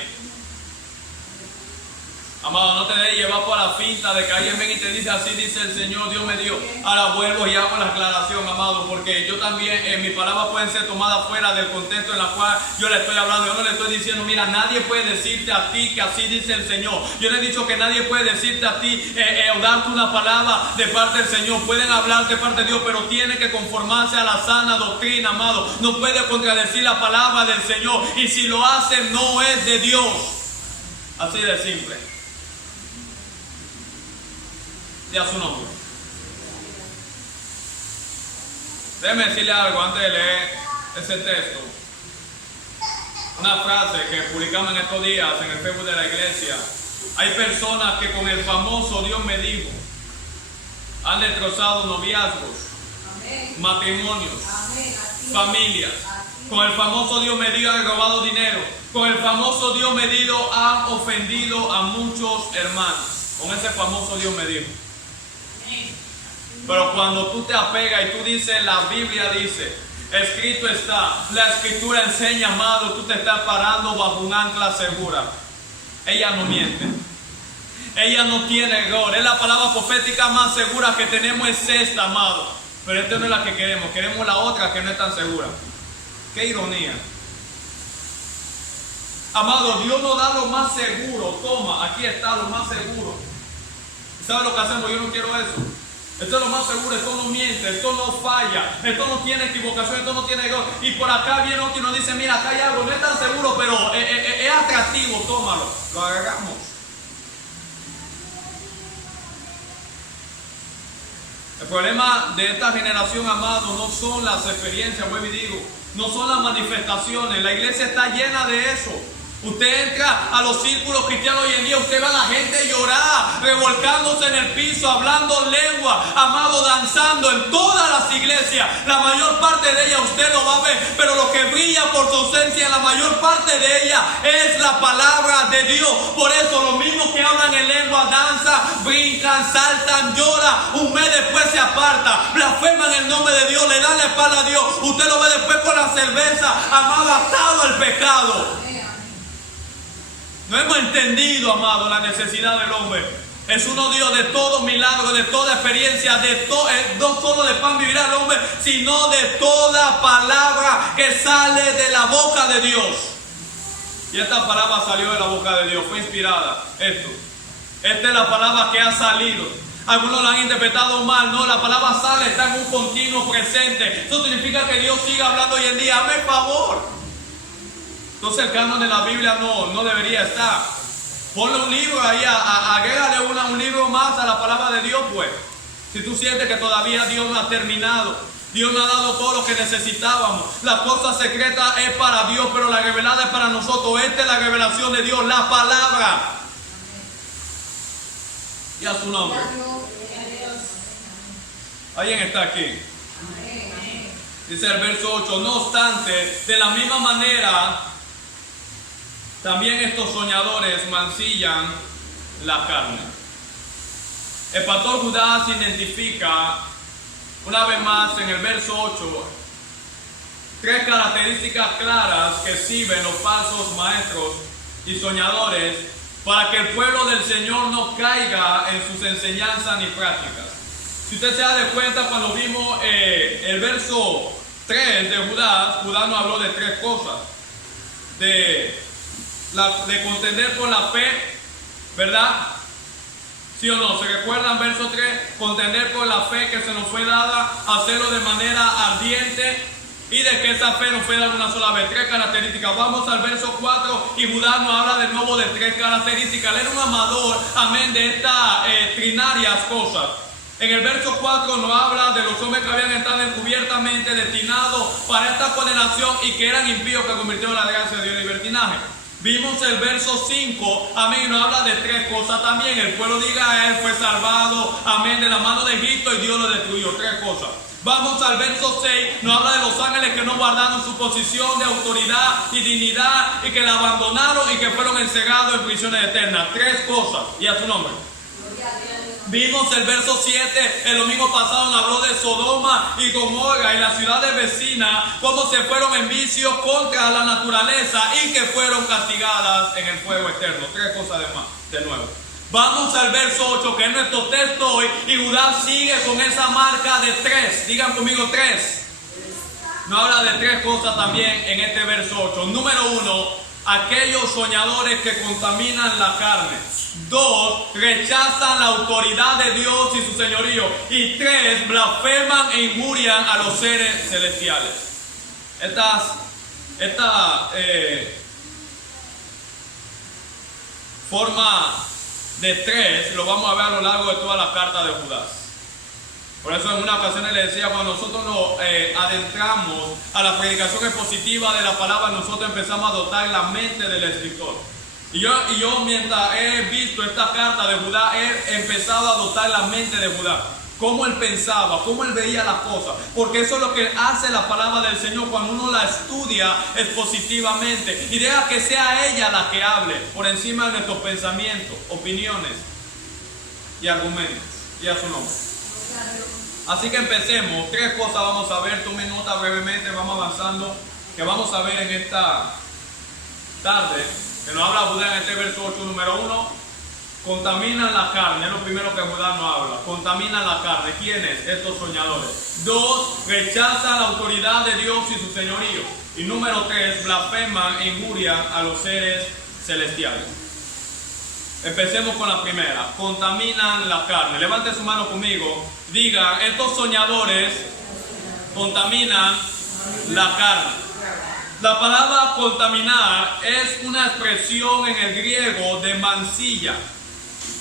Amado, no te dejes llevar por la finta de que alguien venga y te dice, así dice el Señor, Dios me dio. Ahora vuelvo y hago la aclaración, amado, porque yo también, mis palabras pueden ser tomadas fuera del contexto en el cual yo le estoy hablando. Yo no le estoy diciendo, mira, nadie puede decirte a ti que así dice el Señor. Yo le he dicho que nadie puede decirte a ti o darte una palabra de parte del Señor. Pueden hablar de parte de Dios, pero tiene que conformarse a la sana doctrina, amado. No puede contradecir la palabra del Señor. Y si lo hacen, no es de Dios. Así de simple. A su nombre. Déjeme decirle algo antes de leer ese texto. Una frase que publicamos en estos días en el Facebook de la iglesia. Hay personas que con el famoso Dios me dijo han destrozado noviazgos, matrimonios, familias. Con el famoso Dios me dijo han robado dinero. Con el famoso Dios me dijo han ofendido a muchos hermanos. Con ese famoso Dios me dijo. Pero cuando tú te apegas y tú dices, la Biblia dice, escrito está, la escritura enseña, amado, tú te estás parando bajo un ancla segura. Ella no miente. Ella no tiene error. Es la palabra profética más segura que tenemos, es esta, amado. Pero esta no es la que queremos. Queremos la otra que no es tan segura. Qué ironía. Amado, Dios nos da lo más seguro. Toma, aquí está lo más seguro. ¿Sabes lo que hacemos? Yo no quiero eso. Esto es lo más seguro, esto no miente, esto no falla, esto no tiene equivocación, esto no tiene error. Y por acá viene otro y nos dice, mira, acá hay algo, no es tan seguro, pero es atractivo, tómalo. Lo agarramos. El problema de esta generación, amado, no son las experiencias, vuelvo y digo, no son las manifestaciones. La iglesia está llena de eso. Usted entra a los círculos cristianos hoy en día, usted ve a la gente llorar, revolcándose en el piso, hablando lengua, amado, danzando en todas las iglesias. La mayor parte de ellas usted lo va a ver, pero lo que brilla por su ausencia en la mayor parte de ellas es la palabra de Dios. Por eso los mismos que hablan en lengua danzan, brincan, saltan, lloran, un mes después se aparta, blasfeman el nombre de Dios, le dan la espalda a Dios. Usted lo ve después con la cerveza, amado, atado al pecado. No hemos entendido, amado, la necesidad del hombre. Es uno Dios de todo milagro, de toda experiencia, no solo de pan vivirá el hombre, sino de toda palabra que sale de la boca de Dios. Y esta palabra salió de la boca de Dios, fue inspirada. Esta es la palabra que ha salido. Algunos la han interpretado mal, no, la palabra sale, está en un continuo presente. Eso significa que Dios sigue hablando hoy en día. Hazme favor. Entonces el canon de la Biblia no debería estar. Ponle un libro ahí, agrégale un libro más a la palabra de Dios, pues. Si tú sientes que todavía Dios no ha terminado, Dios nos ha dado todo lo que necesitábamos. La cosa secreta es para Dios, pero la revelada es para nosotros. Esta es la revelación de Dios, la palabra. Y a su nombre. ¿Alguien está aquí? Dice el verso 8, no obstante, de la misma manera, también estos soñadores mancillan la carne. El pastor Judá se identifica una vez más en el verso 8 tres características claras que exhiben los falsos maestros y soñadores para que el pueblo del Señor no caiga en sus enseñanzas ni prácticas. Si usted se da de cuenta, cuando vimos el verso 3 de Judá nos habló de tres cosas. De contender por la fe, ¿verdad? ¿Sí o no? ¿Se recuerdan? Verso 3, contender por la fe que se nos fue dada, hacerlo de manera ardiente. y de que esa fe no fue dada una sola vez. 3 características. Vamos al verso 4 y Judá nos habla de nuevo de 3 características. Él era un amador, amén, de estas trinarias cosas. En el verso 4 nos habla de los hombres que habían estado encubiertamente destinados para esta condenación y que eran impíos, que convirtieron la gracia de Dios en libertinaje. Vimos el verso 5, amén, nos habla de 3 cosas también. El pueblo de Israel fue salvado, amén, de la mano de Egipto y Dios lo destruyó. 3 cosas. Vamos al verso 6, nos habla de los ángeles que no guardaron su posición de autoridad y dignidad y que la abandonaron y que fueron encerrados en prisiones eternas. 3 cosas, y a su nombre. Vimos el verso 7, el domingo pasado nos habló de Sodoma y Gomorra y las ciudades vecinas, cómo se fueron en vicio contra la naturaleza y que fueron castigadas en el fuego eterno. 3 cosas de nuevo. Vamos al verso 8, que es nuestro texto hoy, y Judá sigue con esa marca de 3. Digan conmigo 3. Nos habla de 3 cosas también en este verso 8. Número 1, aquellos soñadores que contaminan la carne. 2, rechazan la autoridad de Dios y su señorío. Y 3, blasfeman e injurian a los seres celestiales. Esta forma de 3 lo vamos a ver a lo largo de toda la carta de Judas. Por eso en una ocasión le decía, cuando nosotros nos adentramos a la predicación expositiva de la palabra, nosotros empezamos a dotar la mente del escritor. Y yo mientras he visto esta carta de Judá, he empezado a dotar la mente de Judá. Cómo él pensaba, cómo él veía las cosas. Porque eso es lo que hace la palabra del Señor cuando uno la estudia expositivamente. Y deja que sea ella la que hable por encima de nuestros pensamientos, opiniones y argumentos. Y a su nombre. Así que empecemos. 3 cosas vamos a ver. Tomen nota brevemente, vamos avanzando. Que vamos a ver en esta tarde. Que nos habla Judá en este verso 8, número 1. Contaminan la carne, es lo primero que Judá nos habla. Contaminan la carne. ¿Quiénes? Estos soñadores. 2, rechazan la autoridad de Dios y su señorío. Y número 3, blasfeman e injurian a los seres celestiales. Empecemos con la primera. Contaminan la carne. Levante su mano conmigo. Diga, estos soñadores contaminan la carne. La palabra contaminar es una expresión en el griego de mancilla.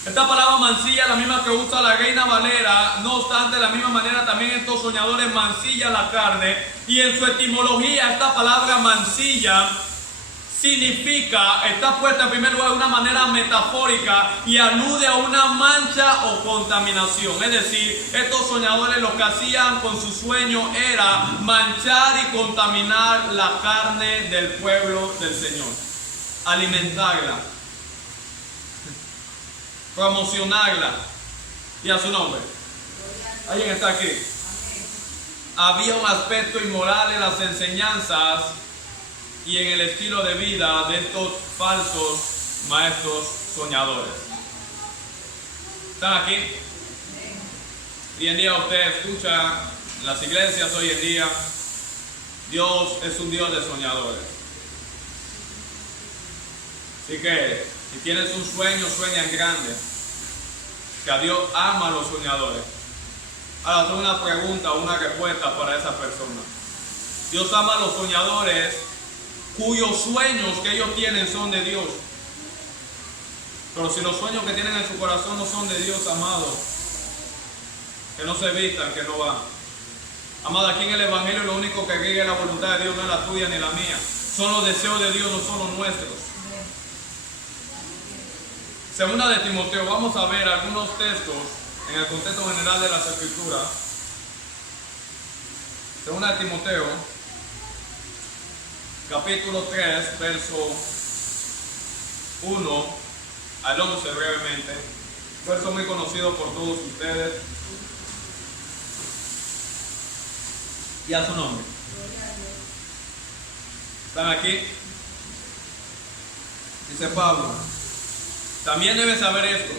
Esta palabra mancilla es la misma que usa la Reina Valera, no obstante, de la misma manera también estos soñadores mancillan la carne. Y en su etimología, esta palabra mancilla significa, está puesta en primer lugar de una manera metafórica y alude a una mancha o contaminación. Es decir, estos soñadores lo que hacían con su sueño era manchar y contaminar la carne del pueblo del Señor, alimentarla, promocionarla. Y a su nombre. ¿Alguien está aquí? Había un aspecto inmoral en las enseñanzas y en el estilo de vida de estos falsos maestros soñadores. ¿Están aquí? Hoy en día usted escucha en las iglesias hoy en día, Dios es un Dios de soñadores. Así que si tienes un sueño, sueña en grande. Que a Dios ama a los soñadores. Ahora tengo una pregunta o una respuesta para esa persona. Dios ama a los soñadores cuyos sueños que ellos tienen son de Dios. Pero si los sueños que tienen en su corazón no son de Dios, amado, que no se vistan, que no van. Amado, aquí en el Evangelio lo único que rige es la voluntad de Dios, no es la tuya ni la mía. Son los deseos de Dios, no son los nuestros. Segunda de Timoteo, vamos a ver algunos textos en el contexto general de las Escrituras. Segunda de Timoteo, capítulo 3, verso 1 al 11 brevemente. Verso muy conocido por todos ustedes. Y a su nombre. ¿Están aquí? Dice Pablo: también debes saber esto,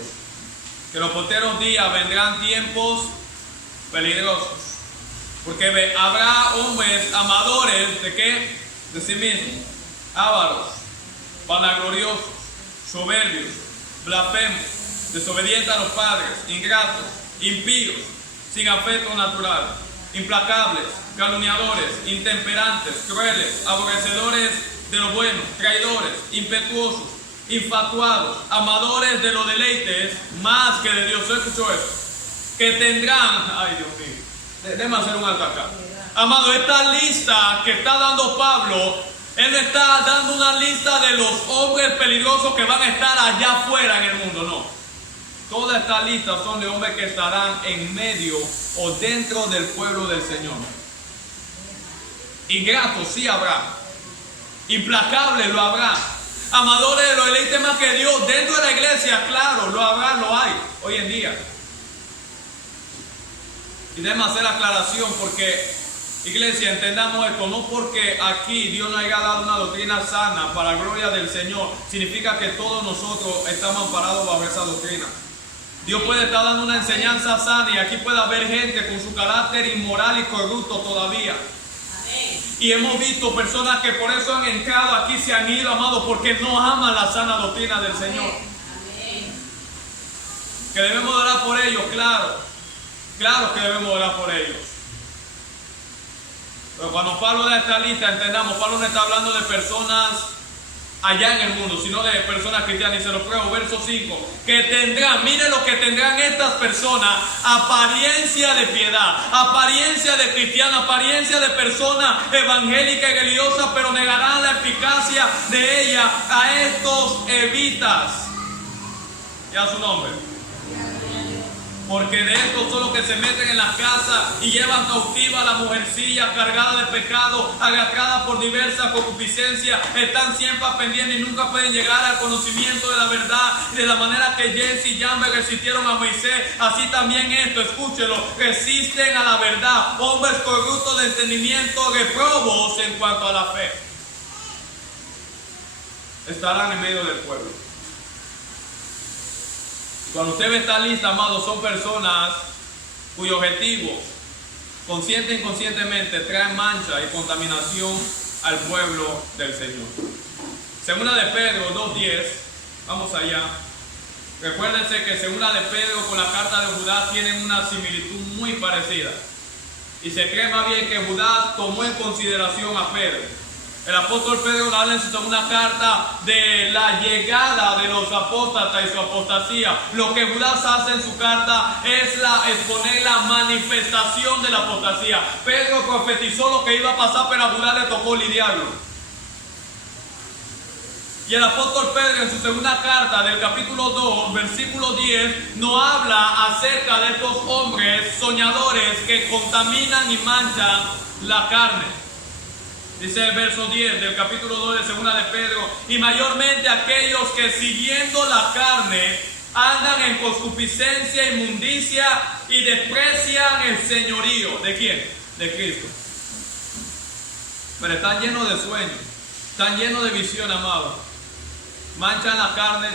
que en los posteros días vendrán tiempos peligrosos, porque habrá hombres amadores ¿de qué? De sí mismos, ávaros, vanagloriosos, soberbios, blasfemos, desobedientes a los padres, ingratos, impíos, sin afecto natural, implacables, calumniadores, intemperantes, crueles, aborrecedores de lo bueno, traidores, impetuosos, infatuados, amadores de los deleites más que de Dios. ¿Escuchó eso? Que tendrán, ay Dios mío, déjame hacer un alto acá. Amado, esta lista que está dando Pablo, él no está dando una lista de los hombres peligrosos que van a estar allá afuera en el mundo, no. Toda esta lista son de hombres que estarán en medio o dentro del pueblo del Señor. Ingratos sí habrá, implacables lo habrá, amadores de los deleites más que Dios dentro de la iglesia, claro, lo habrá, lo hay hoy en día. Y déjame hacer la aclaración porque, iglesia, entendamos esto, no porque aquí Dios nos haya dado una doctrina sana para gloria del Señor, significa que todos nosotros estamos amparados bajo esa doctrina. Dios puede estar dando una enseñanza sana y aquí puede haber gente con su carácter inmoral y corrupto todavía. Y hemos visto personas que por eso han entrado aquí, se han ido, amados, porque no aman la sana doctrina del Señor. Que debemos orar por ellos, claro. Claro que debemos orar por ellos. Pero cuando Pablo da esta lista, entendamos, Pablo no está hablando de personas allá en el mundo, sino de personas cristianas. Y se lo pruebo, verso 5, que tendrán, miren lo que tendrán estas personas: apariencia de piedad, apariencia de cristiana, apariencia de persona evangélica y religiosa, pero negarán la eficacia de ella a estos evitas. Ya su nombre. Porque de estos son los que se meten en la casa y llevan cautiva a la mujercilla cargada de pecado, agarrada por diversas concupiscencias. Están siempre pendientes y nunca pueden llegar al conocimiento de la verdad. Y de la manera que Jesse y Jambe resistieron a Moisés, así también esto, escúchelo, resisten a la verdad. Hombres corruptos de entendimiento, reprobos en cuanto a la fe. Estarán en medio del pueblo. Cuando usted ve esta lista, amados, son personas cuyo objetivo, consciente e inconscientemente, traen mancha y contaminación al pueblo del Señor. Segunda de Pedro 2:10, vamos allá. Recuérdense que segunda de Pedro con la carta de Judá tienen una similitud muy parecida. Y se cree más bien que Judá tomó en consideración a Pedro. El apóstol Pedro habla en su segunda carta de la llegada de los apóstatas y su apostasía. Lo que Judas hace en su carta es exponer la manifestación de la apostasía. Pedro profetizó lo que iba a pasar, pero a Judas le tocó lidiarlo. Y el apóstol Pedro en su segunda carta del capítulo 2, versículo 10, nos habla acerca de estos hombres soñadores que contaminan y manchan la carne. Dice el verso 10 del capítulo 2 de segunda de Pedro: y mayormente aquellos que siguiendo la carne andan en concupiscencia, inmundicia y desprecian el señorío. ¿De quién? De Cristo. Pero están llenos de sueños, están llenos de visión, amados. Manchan la carne,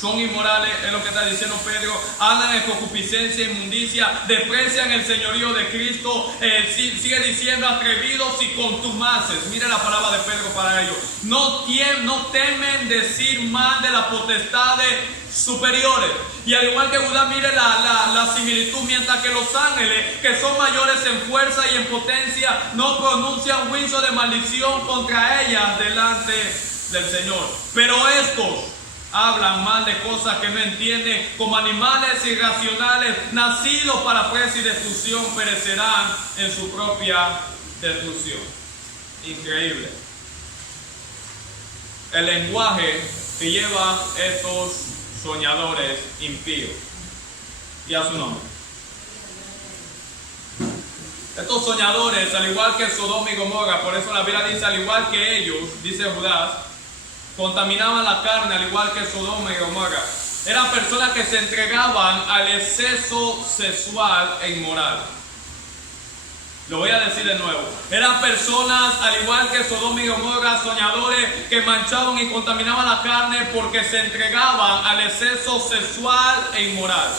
son inmorales, es lo que está diciendo Pedro. Andan en concupiscencia, inmundicia, desprecian el señorío de Cristo. Sigue diciendo: atrevidos y contumaces. Mire la palabra de Pedro para ellos. No temen decir mal de las potestades superiores. Y al igual que Judá, mire la similitud. Mientras que los ángeles, que son mayores en fuerza y en potencia, no pronuncian juicio de maldición contra ellas delante del Señor. Pero estos hablan mal de cosas que no entienden, como animales irracionales, nacidos para presa y destrucción, perecerán en su propia destrucción. Increíble el lenguaje que llevan estos soñadores impíos. Y a su nombre. Estos soñadores, al igual que Sodoma y Gomorra, por eso la Biblia dice: al igual que ellos, dice Judas, contaminaban la carne, al igual que Sodoma y Gomorra. Eran personas que se entregaban al exceso sexual e inmoral. Lo voy a decir de nuevo. Eran personas, al igual que Sodoma y Gomorra, soñadores que manchaban y contaminaban la carne porque se entregaban al exceso sexual e inmoral.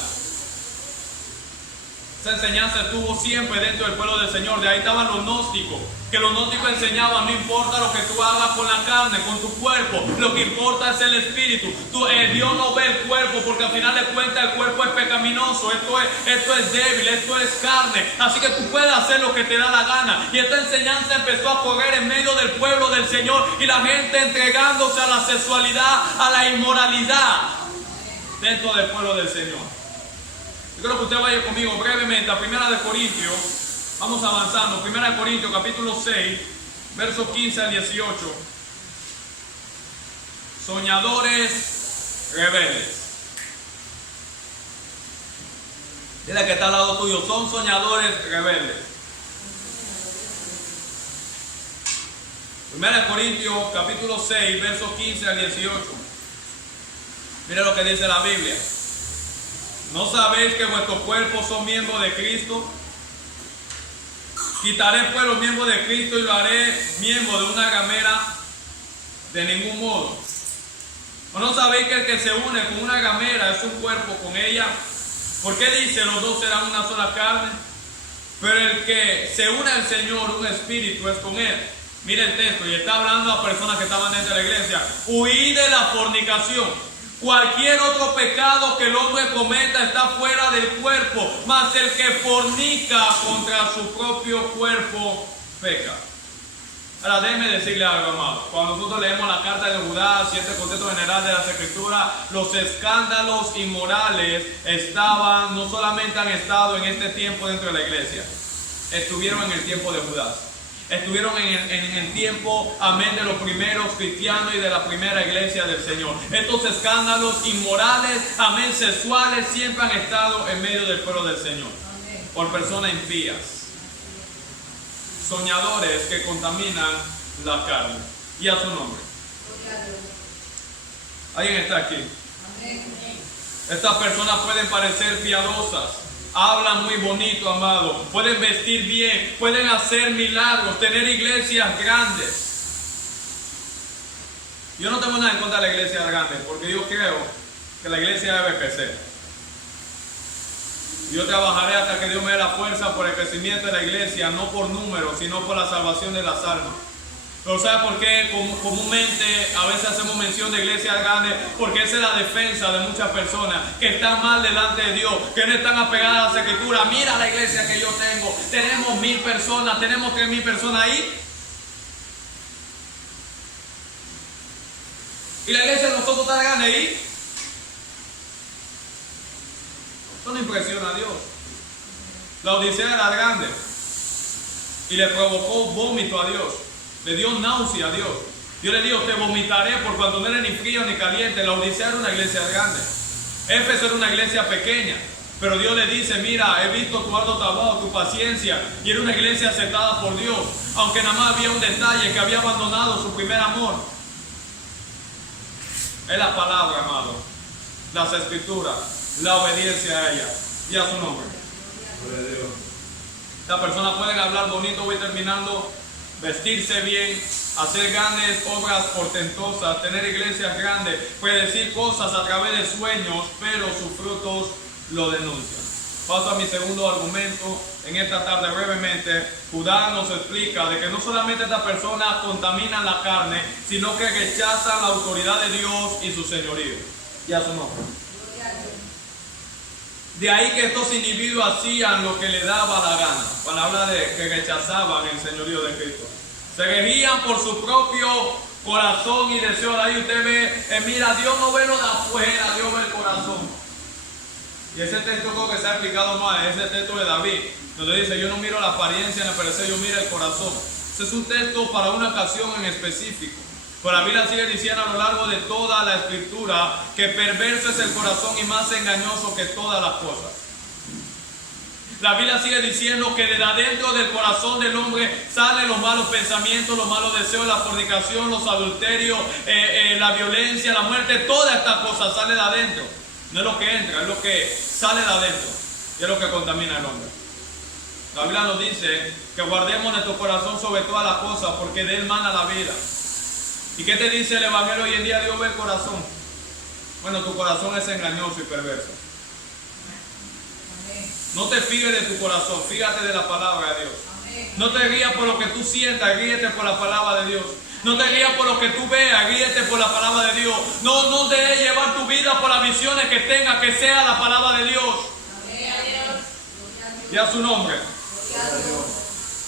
Esa enseñanza estuvo siempre dentro del pueblo del Señor. De ahí estaban los gnósticos, que los gnósticos enseñaban: no importa lo que tú hagas con la carne, con tu cuerpo, lo que importa es el espíritu. Dios no ve el cuerpo, porque al final de cuentas el cuerpo es pecaminoso, esto es débil, esto es carne, así que tú puedes hacer lo que te da la gana. Y esta enseñanza empezó a correr en medio del pueblo del Señor, y la gente entregándose a la sexualidad, a la inmoralidad dentro del pueblo del Señor. Yo quiero que usted vaya conmigo brevemente a 1 Corintios. Vamos avanzando. 1 Corintios capítulo 6, versos 15 al 18. Soñadores rebeldes. Dile que está al lado tuyo: son soñadores rebeldes. 1 Corintios capítulo 6, versos 15 al 18. Mire lo que dice la Biblia. ¿No sabéis que vuestros cuerpos son miembros de Cristo? Quitaré pues los miembros de Cristo y lo haré miembro de una ramera. De ningún modo. ¿O no sabéis que el que se une con una ramera es un cuerpo con ella? ¿Por qué dice los dos serán una sola carne? Pero el que se une al Señor, un espíritu es con él. Mire el texto, y está hablando a personas que estaban dentro de la iglesia. Huid de la fornicación. Cualquier otro pecado que el hombre cometa está fuera del cuerpo, mas el que fornica contra su propio cuerpo peca. Ahora déjeme decirle algo, amado. Cuando nosotros leemos la carta de Judas y este contexto general de las Escrituras, los escándalos inmorales no solamente han estado en este tiempo dentro de la iglesia, estuvieron en el tiempo de Judas. Estuvieron en el tiempo, amén, de los primeros cristianos y de la primera iglesia del Señor. Estos escándalos inmorales, amén, sexuales, siempre han estado en medio del pueblo del Señor. Amén. Por personas impías, soñadores que contaminan la carne. Y a su nombre. ¿Alguien está aquí? Amén. Estas personas pueden parecer piadosas, hablan muy bonito, amado, pueden vestir bien, pueden hacer milagros, tener iglesias grandes. Yo no tengo nada en contra de la iglesia grande, porque yo creo que la iglesia debe crecer. Yo trabajaré hasta que Dios me dé la fuerza por el crecimiento de la iglesia, no por números, sino por la salvación de las almas. Pero ¿sabe por qué comúnmente a veces hacemos mención de iglesias grandes? Porque esa es la defensa de muchas personas que están mal delante de Dios, que no están apegadas a las Escrituras. Mira la iglesia que yo tengo, tenemos 1000 personas, tenemos 3000 personas ahí. Y la iglesia de nosotros está grande ahí. Eso no impresiona a Dios. La Odisea era grande y le provocó vómito a Dios. Le dio náusea a Dios. Dios le dijo: te vomitaré por cuando no eres ni frío ni caliente. La Odisea era una iglesia grande. Éfeso era una iglesia pequeña. Pero Dios le dice: mira, he visto tu arduo trabajo, tu paciencia. Y era una iglesia aceptada por Dios. Aunque nada más había un detalle: que había abandonado su primer amor. Es la palabra, amado. Las Escrituras. La obediencia a ella. Y a su nombre. Las personas pueden hablar bonito. Voy terminando. Vestirse bien, hacer grandes obras portentosas, tener iglesias grandes, predecir cosas a través de sueños, pero sus frutos lo denuncian. Paso a mi segundo argumento en esta tarde brevemente. Judas nos explica de que no solamente estas personas contaminan la carne, sino que rechazan la autoridad de Dios y su señorío. Y a su nombre. De ahí que estos individuos hacían lo que les daba la gana. Cuando habla de que rechazaban el señorío de Cristo, se regían por su propio corazón y deseo. Ahí usted ve, mira, Dios no ve lo de afuera, Dios ve el corazón. Y ese texto creo que se ha explicado mal, ese texto de David, donde dice: yo no miro la apariencia ni el parecer, yo miro el corazón. Ese es un texto para una ocasión en específico. Pero la Biblia sigue diciendo a lo largo de toda la Escritura que perverso es el corazón y más engañoso que todas las cosas. La Biblia sigue diciendo que de adentro del corazón del hombre salen los malos pensamientos, los malos deseos, la fornicación, los adulterios, la violencia, la muerte. Todas estas cosas salen de adentro. No es lo que entra, es lo que sale de adentro. Y es lo que contamina al hombre. La Biblia nos dice que guardemos nuestro corazón sobre todas las cosas, porque de él mana la vida. ¿Y qué te dice el Evangelio hoy en día? Dios ve el corazón. Bueno, tu corazón es engañoso y perverso. No te fíes de tu corazón, fíjate de la palabra de Dios. No te guías por lo que tú sientas, guíete por la palabra de Dios. No te guías por lo que tú veas, guíete por la palabra de Dios. No debes llevar tu vida por las visiones que tengas, que sea la palabra de Dios. Y a su nombre.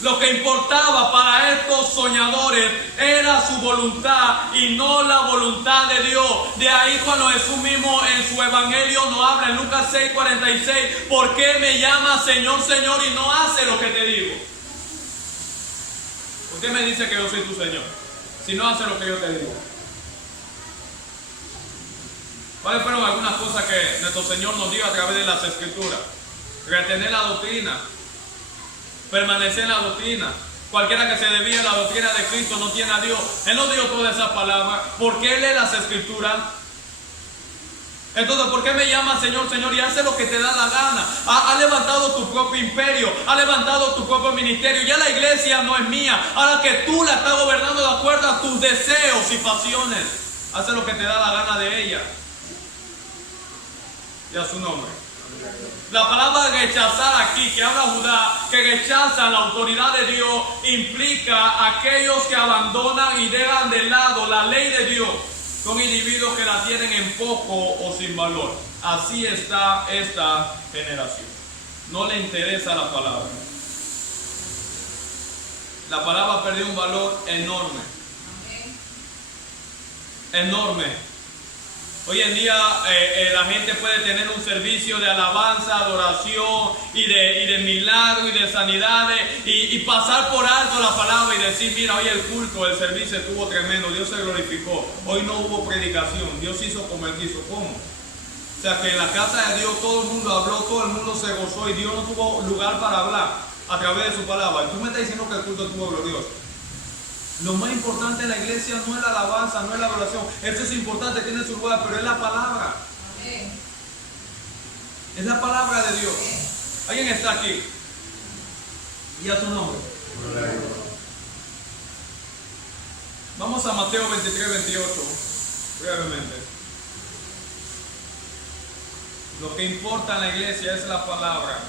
Lo que importaba para estos soñadores era su voluntad y no la voluntad de Dios. De ahí cuando Jesús mismo en su evangelio nos habla en Lucas 6:46, ¿por qué me llamas Señor, Señor y no hace lo que te digo? ¿Por qué me dice que yo soy tu Señor si no hace lo que yo te digo? ¿Cuáles fueron algunas cosas que nuestro Señor nos dio a través de las Escrituras? Retener la doctrina, permanecer en la doctrina. Cualquiera que se desvíe de la doctrina de Cristo no tiene a Dios. Él no dio todas esas palabras porque Él lee las Escrituras. Entonces, ¿por qué me llamas Señor, Señor? Y hace lo que te da la gana. Ha levantado tu propio imperio, ha levantado tu propio ministerio. Ya la iglesia no es mía. Ahora que tú la estás gobernando de acuerdo a tus deseos y pasiones. Hace lo que te da la gana de ella. Y a su nombre. La palabra rechazar aquí, que habla Judá, que rechazan la autoridad de Dios, implica a aquellos que abandonan y dejan de lado la ley de Dios. Son individuos que la tienen en poco o sin valor. Así está esta generación. No le interesa la palabra. La palabra perdió un valor enorme. Enorme. Hoy en día la gente puede tener un servicio de alabanza, adoración y de milagro y de sanidades y pasar por alto la palabra y decir, mira, hoy el culto, el servicio estuvo tremendo, Dios se glorificó, hoy no hubo predicación, Dios hizo como Él quiso. ¿Cómo? O sea que en la casa de Dios todo el mundo habló, todo el mundo se gozó y Dios no tuvo lugar para hablar a través de su palabra. Y tú me estás diciendo que el culto estuvo glorioso. Lo más importante en la iglesia no es la alabanza, no es la adoración. Eso es importante, tiene su lugar, pero es la palabra. Es la palabra de Dios. ¿Alguien está aquí? ¿Y a tu nombre? Vamos a Mateo 23-28, brevemente. Lo que importa en la iglesia es la palabra.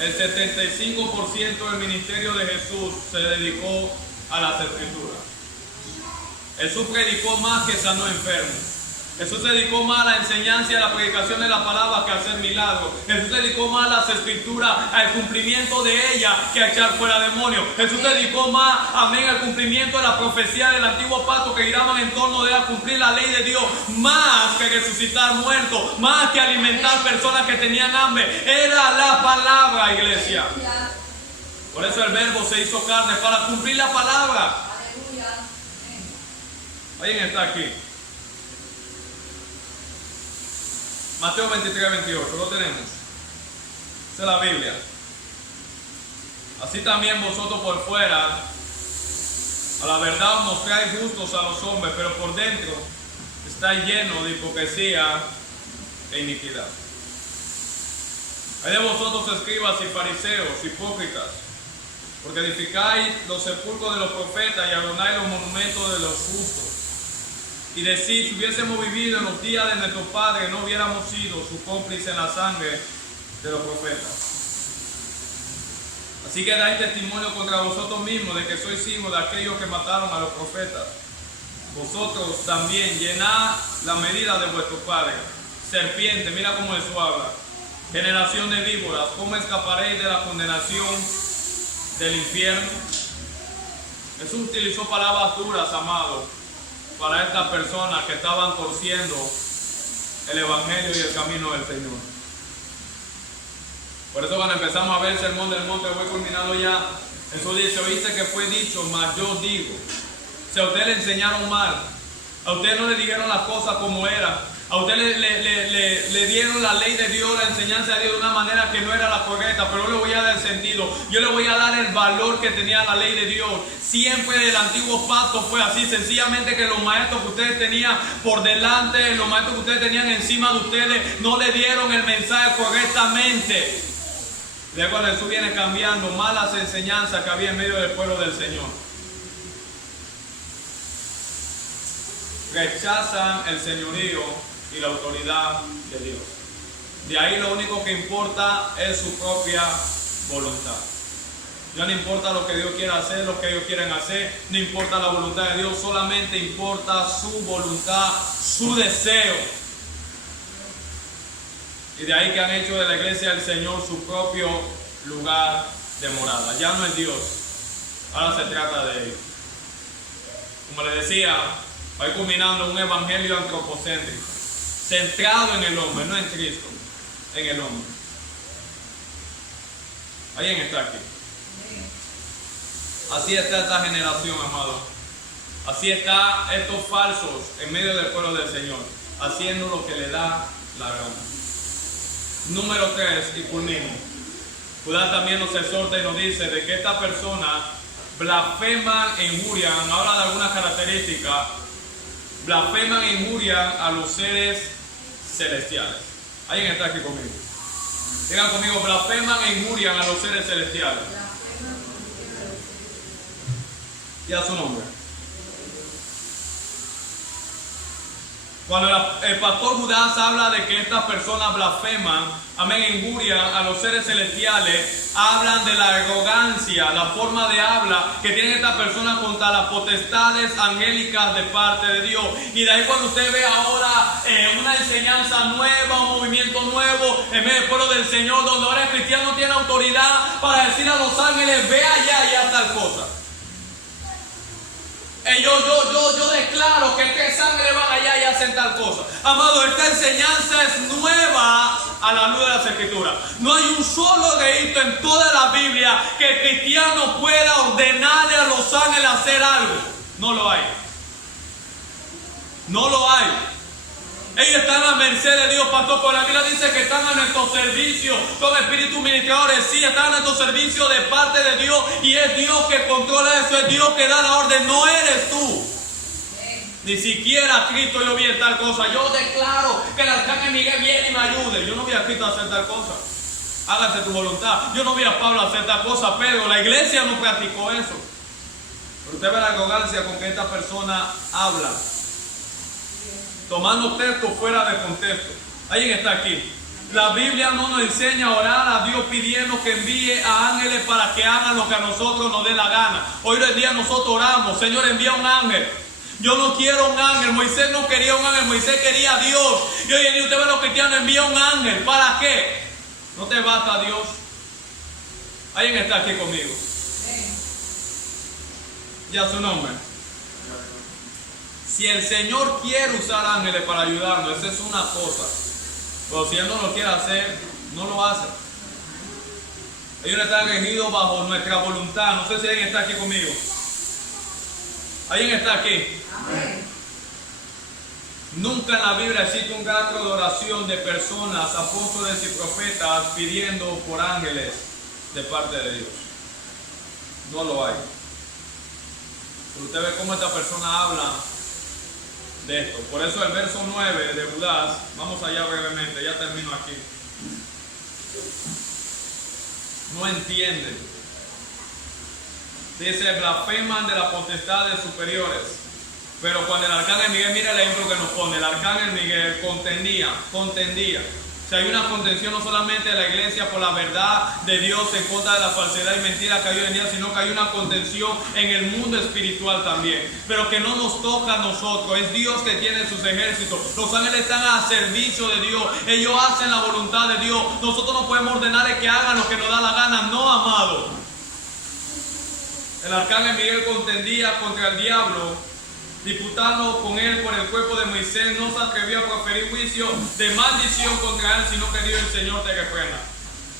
El 75% del ministerio de Jesús se dedicó a las Escrituras. Jesús predicó más que sanó enfermos. Jesús se dedicó más a la enseñanza y a la predicación de la palabra que a hacer milagros. Jesús se dedicó más a las Escrituras, al cumplimiento de ellas, que a echar fuera demonios. Jesús se dedicó más, amén, al cumplimiento de la profecía del antiguo pacto que giraban en torno de a cumplir la ley de Dios, más que resucitar muertos, más que alimentar personas que tenían hambre. Era la palabra, iglesia. Por eso el verbo se hizo carne, para cumplir la palabra. ¿Alguien está aquí? Mateo 23-28, lo tenemos. Esa es la Biblia. Así también vosotros por fuera, a la verdad os mostráis justos a los hombres, pero por dentro estáis llenos de hipocresía e iniquidad. Hay de vosotros escribas y fariseos, hipócritas, porque edificáis los sepulcros de los profetas y adornáis los monumentos de los justos. Y decir, si hubiésemos vivido en los días de nuestros padres, no hubiéramos sido sus cómplices en la sangre de los profetas. Así que dais testimonio contra vosotros mismos de que sois hijos de aquellos que mataron a los profetas. Vosotros también llenad la medida de vuestros padres. Serpiente, mira cómo Jesús habla. Generación de víboras, ¿cómo escaparéis de la condenación del infierno? Jesús utilizó palabras duras, amados, para estas personas que estaban torciendo el evangelio y el camino del Señor. Por eso cuando empezamos a ver el sermón del monte, voy culminando ya. Jesús dice, oíste que fue dicho, mas yo digo. Si a usted le enseñaron mal, a usted no le dijeron las cosas como eran, a usted le dieron la ley de Dios, la enseñanza de Dios de una manera que no era la correcta, pero yo le voy a dar el sentido, yo le voy a dar el valor que tenía la ley de Dios. Siempre el antiguo pacto fue así, sencillamente que los maestros que ustedes tenían por delante, los maestros que ustedes tenían encima de ustedes, no le dieron el mensaje correctamente. Luego cuando Jesús viene cambiando malas enseñanzas que había en medio del pueblo del Señor. Rechazan el señorío y la autoridad de Dios. De ahí lo único que importa es su propia voluntad. Ya no importa lo que Dios quiera hacer, lo que ellos quieren hacer, no importa la voluntad de Dios, solamente importa su voluntad, su deseo. Y de ahí que han hecho de la iglesia del Señor su propio lugar de morada. Ya no es Dios, ahora se trata de ellos. Como les decía, va culminando un evangelio antropocéntrico, centrado en el hombre, no en Cristo, en el hombre. ¿Alguien está aquí? Así está esta generación, amado. Así está estos falsos en medio del pueblo del Señor, haciendo lo que le da la gana. Número 3, y culmino. Judá también nos exhorta y nos dice de que estas personas blasfeman e injurian, habla de algunas características, blasfeman e injurian a los seres celestiales. ¿Alguien está aquí conmigo? Digan conmigo, blasfeman e injurian a los seres celestiales. Y a su nombre. Cuando el pastor Judas habla de que estas personas blasfeman, amén, injurian a los seres celestiales, hablan de la arrogancia, la forma de habla que tienen estas personas contra las potestades angélicas de parte de Dios. Y de ahí cuando usted ve ahora una enseñanza nueva, un movimiento nuevo en medio del pueblo del Señor, donde ahora el cristiano tiene autoridad para decir a los ángeles, ve allá y haz tal cosa. Yo declaro que el sangre van allá y hacen tal cosa. Amado, esta enseñanza es nueva a la luz de las Escrituras. No hay un solo rito en toda la Biblia que el cristiano pueda ordenarle a los ángeles hacer algo. No lo hay. No lo hay. Ellos están a merced de Dios, pastor, porque la Biblia dice que están a nuestro servicio, son espíritus ministradores, sí, están a nuestro servicio de parte de Dios, y es Dios que controla eso, es Dios que da la orden, no eres tú. Ni siquiera Cristo yo vi en tal cosa. Yo declaro que el arcángel Miguel viene y me ayude. Yo no vi a Cristo hacer tal cosa. Hágase tu voluntad. Yo no vi a Pablo hacer tal cosa, pero la iglesia no practicó eso. Pero usted ve la arrogancia con que esta persona habla, tomando texto fuera de contexto. ¿Alguien está aquí? La Biblia no nos enseña a orar a Dios pidiendo que envíe a ángeles para que hagan lo que a nosotros nos dé la gana. Hoy en día nosotros oramos, Señor, envía un ángel. Yo no quiero un ángel. Moisés no quería un ángel, Moisés quería a Dios. Y hoy en día usted ve a los cristianos, envía un ángel. ¿Para qué? ¿No te basta Dios? ¿Alguien está aquí conmigo? Y a su nombre. Si el Señor quiere usar ángeles para ayudarnos, esa es una cosa. Pero si Él no lo quiere hacer, no lo hace. Ellos están regidos bajo nuestra voluntad. No sé si alguien está aquí conmigo. ¿Alguien está aquí? Amén. Nunca en la Biblia existe un acto de oración de personas, apóstoles y profetas pidiendo por ángeles de parte de Dios. No lo hay. Pero usted ve cómo esta persona habla de esto. Por eso el verso 9 de Judas, vamos allá brevemente, ya termino aquí. No entienden. Dice, blasfeman de las potestades superiores. Pero cuando el arcángel Miguel, mira el ejemplo que nos pone, el arcángel Miguel contendía. O sea, hay una contención no solamente de la iglesia por la verdad de Dios en contra de la falsedad y mentira que hay hoy en día, sino que hay una contención en el mundo espiritual también. Pero que no nos toca a nosotros, es Dios que tiene sus ejércitos. Los ángeles están a servicio de Dios, ellos hacen la voluntad de Dios. Nosotros no podemos ordenarles que hagan lo que nos da la gana, no, amado. El arcángel Miguel contendía contra el diablo, disputando con él por el cuerpo de Moisés. No se atrevió a proferir juicio de maldición contra él, sino que Dios el Señor te reprenda.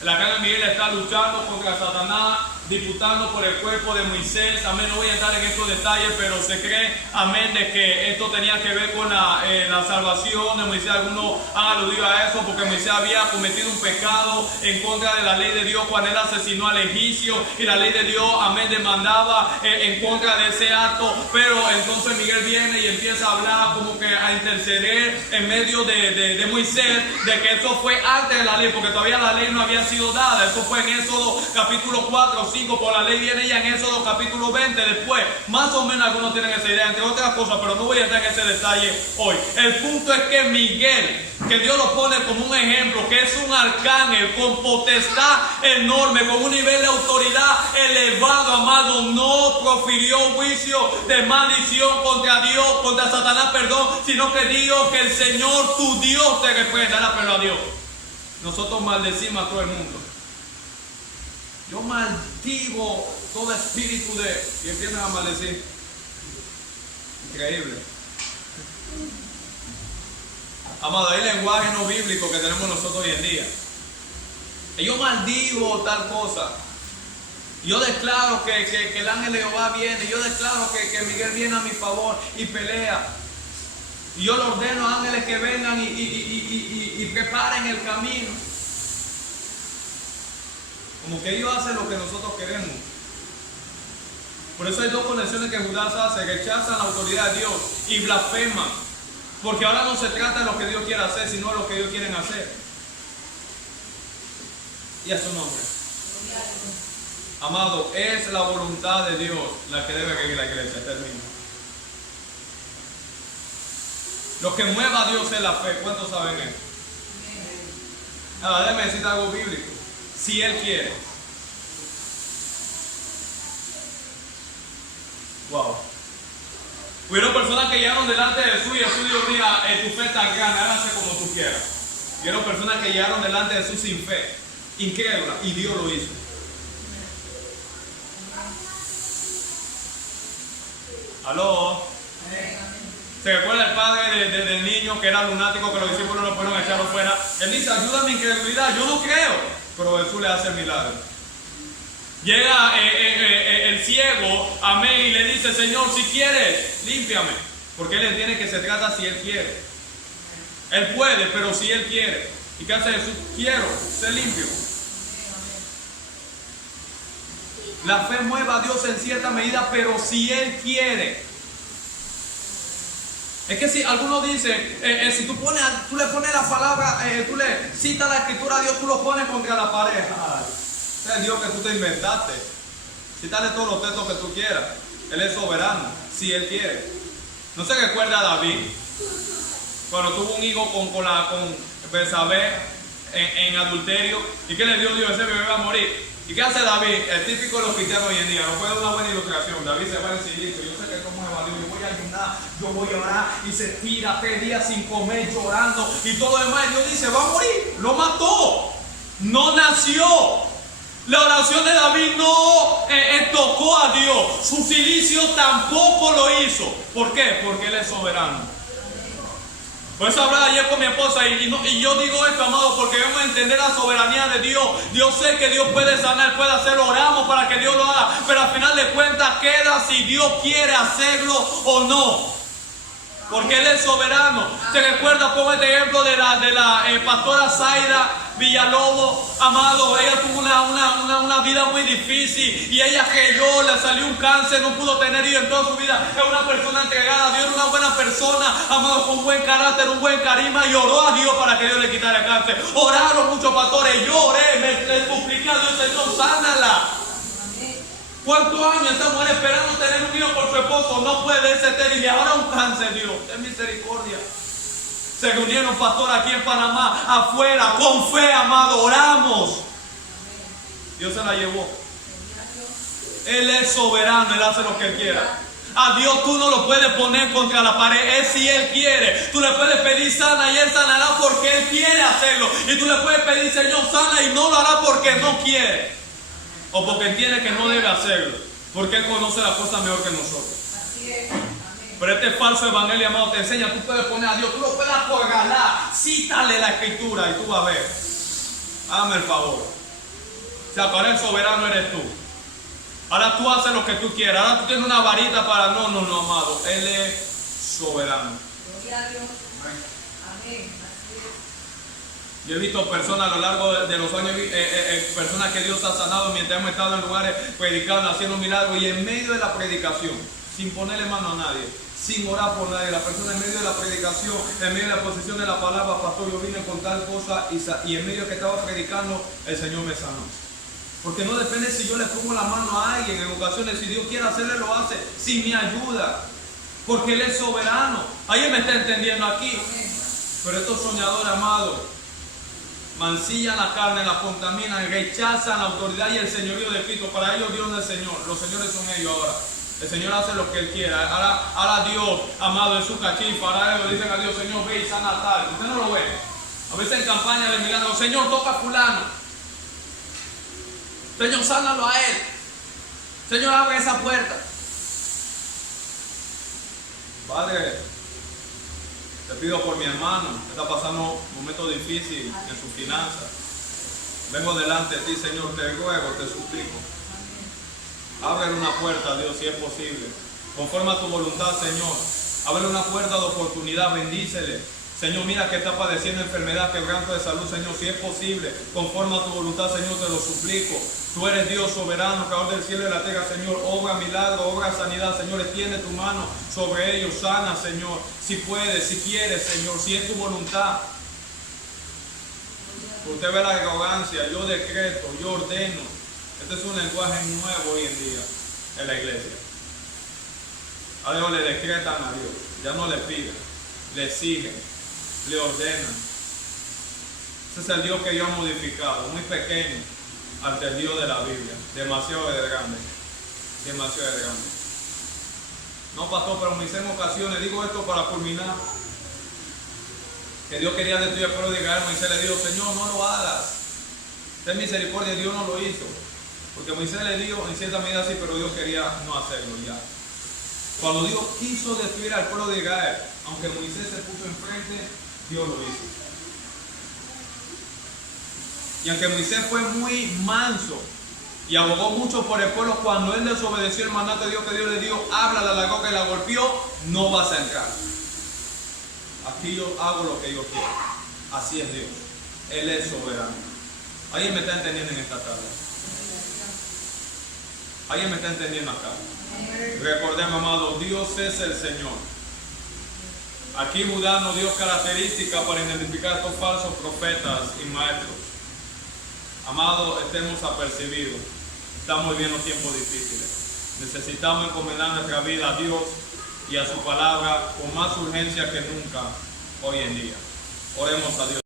El arcángel Miguel está luchando contra Satanás, disputando por el cuerpo de Moisés. Amén, no voy a entrar en estos detalles, pero se cree, amén, de que esto tenía que ver con la salvación de Moisés. Algunos han aludido a eso porque Moisés había cometido un pecado en contra de la ley de Dios cuando él asesinó al egipcio, y la ley de Dios, amén, demandaba en contra de ese acto. Pero entonces Miguel viene y empieza a hablar, como que a interceder en medio de Moisés, de que eso fue antes de la ley, porque todavía la ley no había sido dada. Eso fue en Éxodo capítulo 4, 5 5, por la ley viene ya en Éxodo capítulo 20, después, más o menos algunos tienen esa idea, entre otras cosas, pero no voy a entrar en ese detalle hoy. El punto es que Miguel, que Dios lo pone como un ejemplo, que es un arcángel con potestad enorme, con un nivel de autoridad elevado, amado, no profirió juicio de maldición contra Dios, contra Satanás, perdón, sino que dijo que el Señor tu Dios te reprenda. Dale perdón a Dios. Nosotros maldecimos a todo el mundo. Yo maldigo todo espíritu de... y empiezan a maldecir. Increíble. Amado, hay lenguaje no bíblico que tenemos nosotros hoy en día. Yo maldigo tal cosa. Yo declaro que el ángel de Jehová viene. Yo declaro que Miguel viene a mi favor y pelea. Y yo le ordeno a ángeles que vengan y preparen el camino. Como que ellos hacen lo que nosotros queremos. Por eso hay dos conexiones que Judas hace: rechazan la autoridad de Dios y blasfeman. Porque ahora no se trata de lo que Dios quiere hacer, sino de lo que ellos quieren hacer. Y a su nombre. Amado, es la voluntad de Dios la que debe regir la iglesia. Termino. Lo que mueva a Dios es la fe. ¿Cuántos saben eso? Ahora déjeme decir algo bíblico. Si Él quiere. Wow. Hubieron personas que llegaron delante de Jesús y Jesús dijo: mira, tu fe es tan grande, hágase como tú quieras. Hubieron personas que llegaron delante de Jesús sin fe, incrédula, y Dios lo hizo. ¿Aló? ¿Se recuerda el padre del niño que era lunático, que los discípulos lo fueron a echarlo fuera? Él dice: ayuda a mi incredulidad, yo no creo. Pero Jesús le hace el milagro. Llega el ciego, amén, y le dice: Señor, si quieres, límpiame. Porque él entiende que se trata si Él quiere. Él puede, pero si Él quiere. ¿Y qué hace Jesús? Quiero ser limpio. La fe mueve a Dios en cierta medida, pero si Él quiere. Es que si algunos dicen, si tú le pones la palabra, tú le citas la escritura a Dios, tú lo pones contra la pareja. Es el Dios que tú te inventaste. Cítale todos los textos que tú quieras. Él es soberano, si Él quiere. ¿No se recuerda a David? Cuando tuvo un hijo con Betsabé en adulterio. ¿Y qué le dio Dios? Ese bebé va a morir. ¿Y qué hace David? El típico de los cristianos hoy en día. No puede dar una buena ilustración. David se va en silencio. Yo sé que como es válido. Yo voy a ayunar, yo voy a orar. Y se tira 3 días sin comer, llorando. Y todo lo demás. Dios dice: va a morir. Lo mató. No nació. La oración de David no tocó a Dios. Su silicio tampoco lo hizo. ¿Por qué? Porque Él es soberano. Por eso hablaba ayer con mi esposa y yo digo esto, amado, porque debemos entender la soberanía de Dios. Dios sé que Dios puede sanar, puede hacerlo, oramos para que Dios lo haga, pero al final de cuentas queda si Dios quiere hacerlo o no. Porque Él es soberano. ¿Se recuerda? Pongo este ejemplo de la pastora Zaida Villalobos, amado. Ella tuvo una vida muy difícil y ella creyó, le salió un cáncer, no pudo tener hijos en toda su vida. Es una persona entregada a Dios, una buena persona, amado, con buen carácter, un buen carisma, y oró a Dios para que Dios le quitara el cáncer. Oraron muchos pastores, yo oré, le supliqué a Dios: Señor, sánala. ¿Cuántos años esa mujer esperando tener un hijo por su esposo? No puede ser estéril y ahora un cáncer, Dios. Es misericordia. Se reunieron pastores aquí en Panamá, afuera, con fe, amado, oramos. Dios se la llevó. Él es soberano, Él hace lo que Él quiera. A Dios tú no lo puedes poner contra la pared, es si Él quiere. Tú le puedes pedir sana y Él sanará porque Él quiere hacerlo. Y tú le puedes pedir: Señor, sana, y no lo hará porque no quiere. O porque entiende que no debe hacerlo. Porque Él conoce la cosa mejor que nosotros. Así es. Pero este falso evangelio, amado, te enseña: tú puedes poner a Dios, tú lo puedes acorralar, cítale la escritura y tú vas a ver. Hágame el favor. O sea, ahora el soberano eres tú. Ahora tú haces lo que tú quieras. Ahora tú tienes una varita para... No, amado. Él es soberano. Gloria a Dios. Amén. Así es. Yo he visto personas a lo largo de los años, personas que Dios ha sanado mientras hemos estado en lugares predicando, haciendo milagros, y en medio de la predicación, sin ponerle mano a nadie, sin orar por nadie, la persona en medio de la predicación, en medio de la posición de la palabra: pastor, yo vine con tal cosa, y en medio que estaba predicando, el Señor me sanó. Porque no depende si yo le pongo la mano a alguien. En ocasiones, si Dios quiere hacerle, lo hace sin mi ayuda. Porque Él es soberano. ¿Alguien me está entendiendo aquí? Pero estos soñadores, amados, mancillan la carne, la contaminan, rechazan la autoridad y el señorío de Cristo. Para ellos Dios no es Señor. Los señores son ellos ahora. El Señor hace lo que Él quiera. Ahora Dios, amado, en su cachifa. Ahora ellos dicen a Dios, Señor, ve y sana tal. Usted no lo ve. A veces en campaña de milagros, Señor, toca a fulano. Señor, sánalo a él. Señor, abre esa puerta. Padre, te pido por mi hermano, que está pasando un momento difícil en sus finanzas. Vengo delante de ti, Señor, te ruego, te suplico. Abre una puerta, Dios, si es posible. Conforme a tu voluntad, Señor. Abre una puerta de oportunidad, bendícele. Señor, mira que está padeciendo enfermedad, quebranto de salud, Señor, si es posible. Conforme a tu voluntad, Señor, te lo suplico. Tú eres Dios soberano, creador del cielo y de la tierra, Señor. Obra milagro, obra sanidad, Señor. Extiende tu mano sobre ellos, sana, Señor. Si puedes, si quieres, Señor, si es tu voluntad. Usted ve la arrogancia, yo decreto, yo ordeno. Este es un lenguaje nuevo hoy en día en la iglesia. A Dios le decretan a Dios, ya no le piden, le siguen, le ordenan. Ese es el Dios que Dios ha modificado, muy pequeño ante el Dios de la Biblia, demasiado grande, demasiado grande. No, pastor, pero me hice en ocasiones, digo esto para culminar, que Dios quería destruir al pueblo de Israel. Moisés le dijo, Señor, no lo hagas, ten misericordia. Dios no lo hizo, porque Moisés le dijo en cierta medida sí, pero Dios quería no hacerlo ya. Cuando Dios quiso destruir al pueblo de Israel, aunque Moisés se puso enfrente, Dios lo hizo. Y aunque Moisés fue muy manso y abogó mucho por el pueblo, cuando él desobedeció el mandato de Dios que Dios le dio, háblale a la roca y la golpeó, no vas a entrar. Aquí yo hago lo que yo quiero. Así es Dios. Él es soberano. ¿Alguien me está entendiendo en esta tarde? ¿Alguien me está entendiendo acá? Recordemos, amado, Dios es el Señor. Aquí Judá nos dio características para identificar a estos falsos profetas y maestros. Amado, estemos apercibidos. Estamos viviendo tiempos difíciles. Necesitamos encomendar nuestra vida a Dios y a su palabra con más urgencia que nunca hoy en día. Oremos a Dios.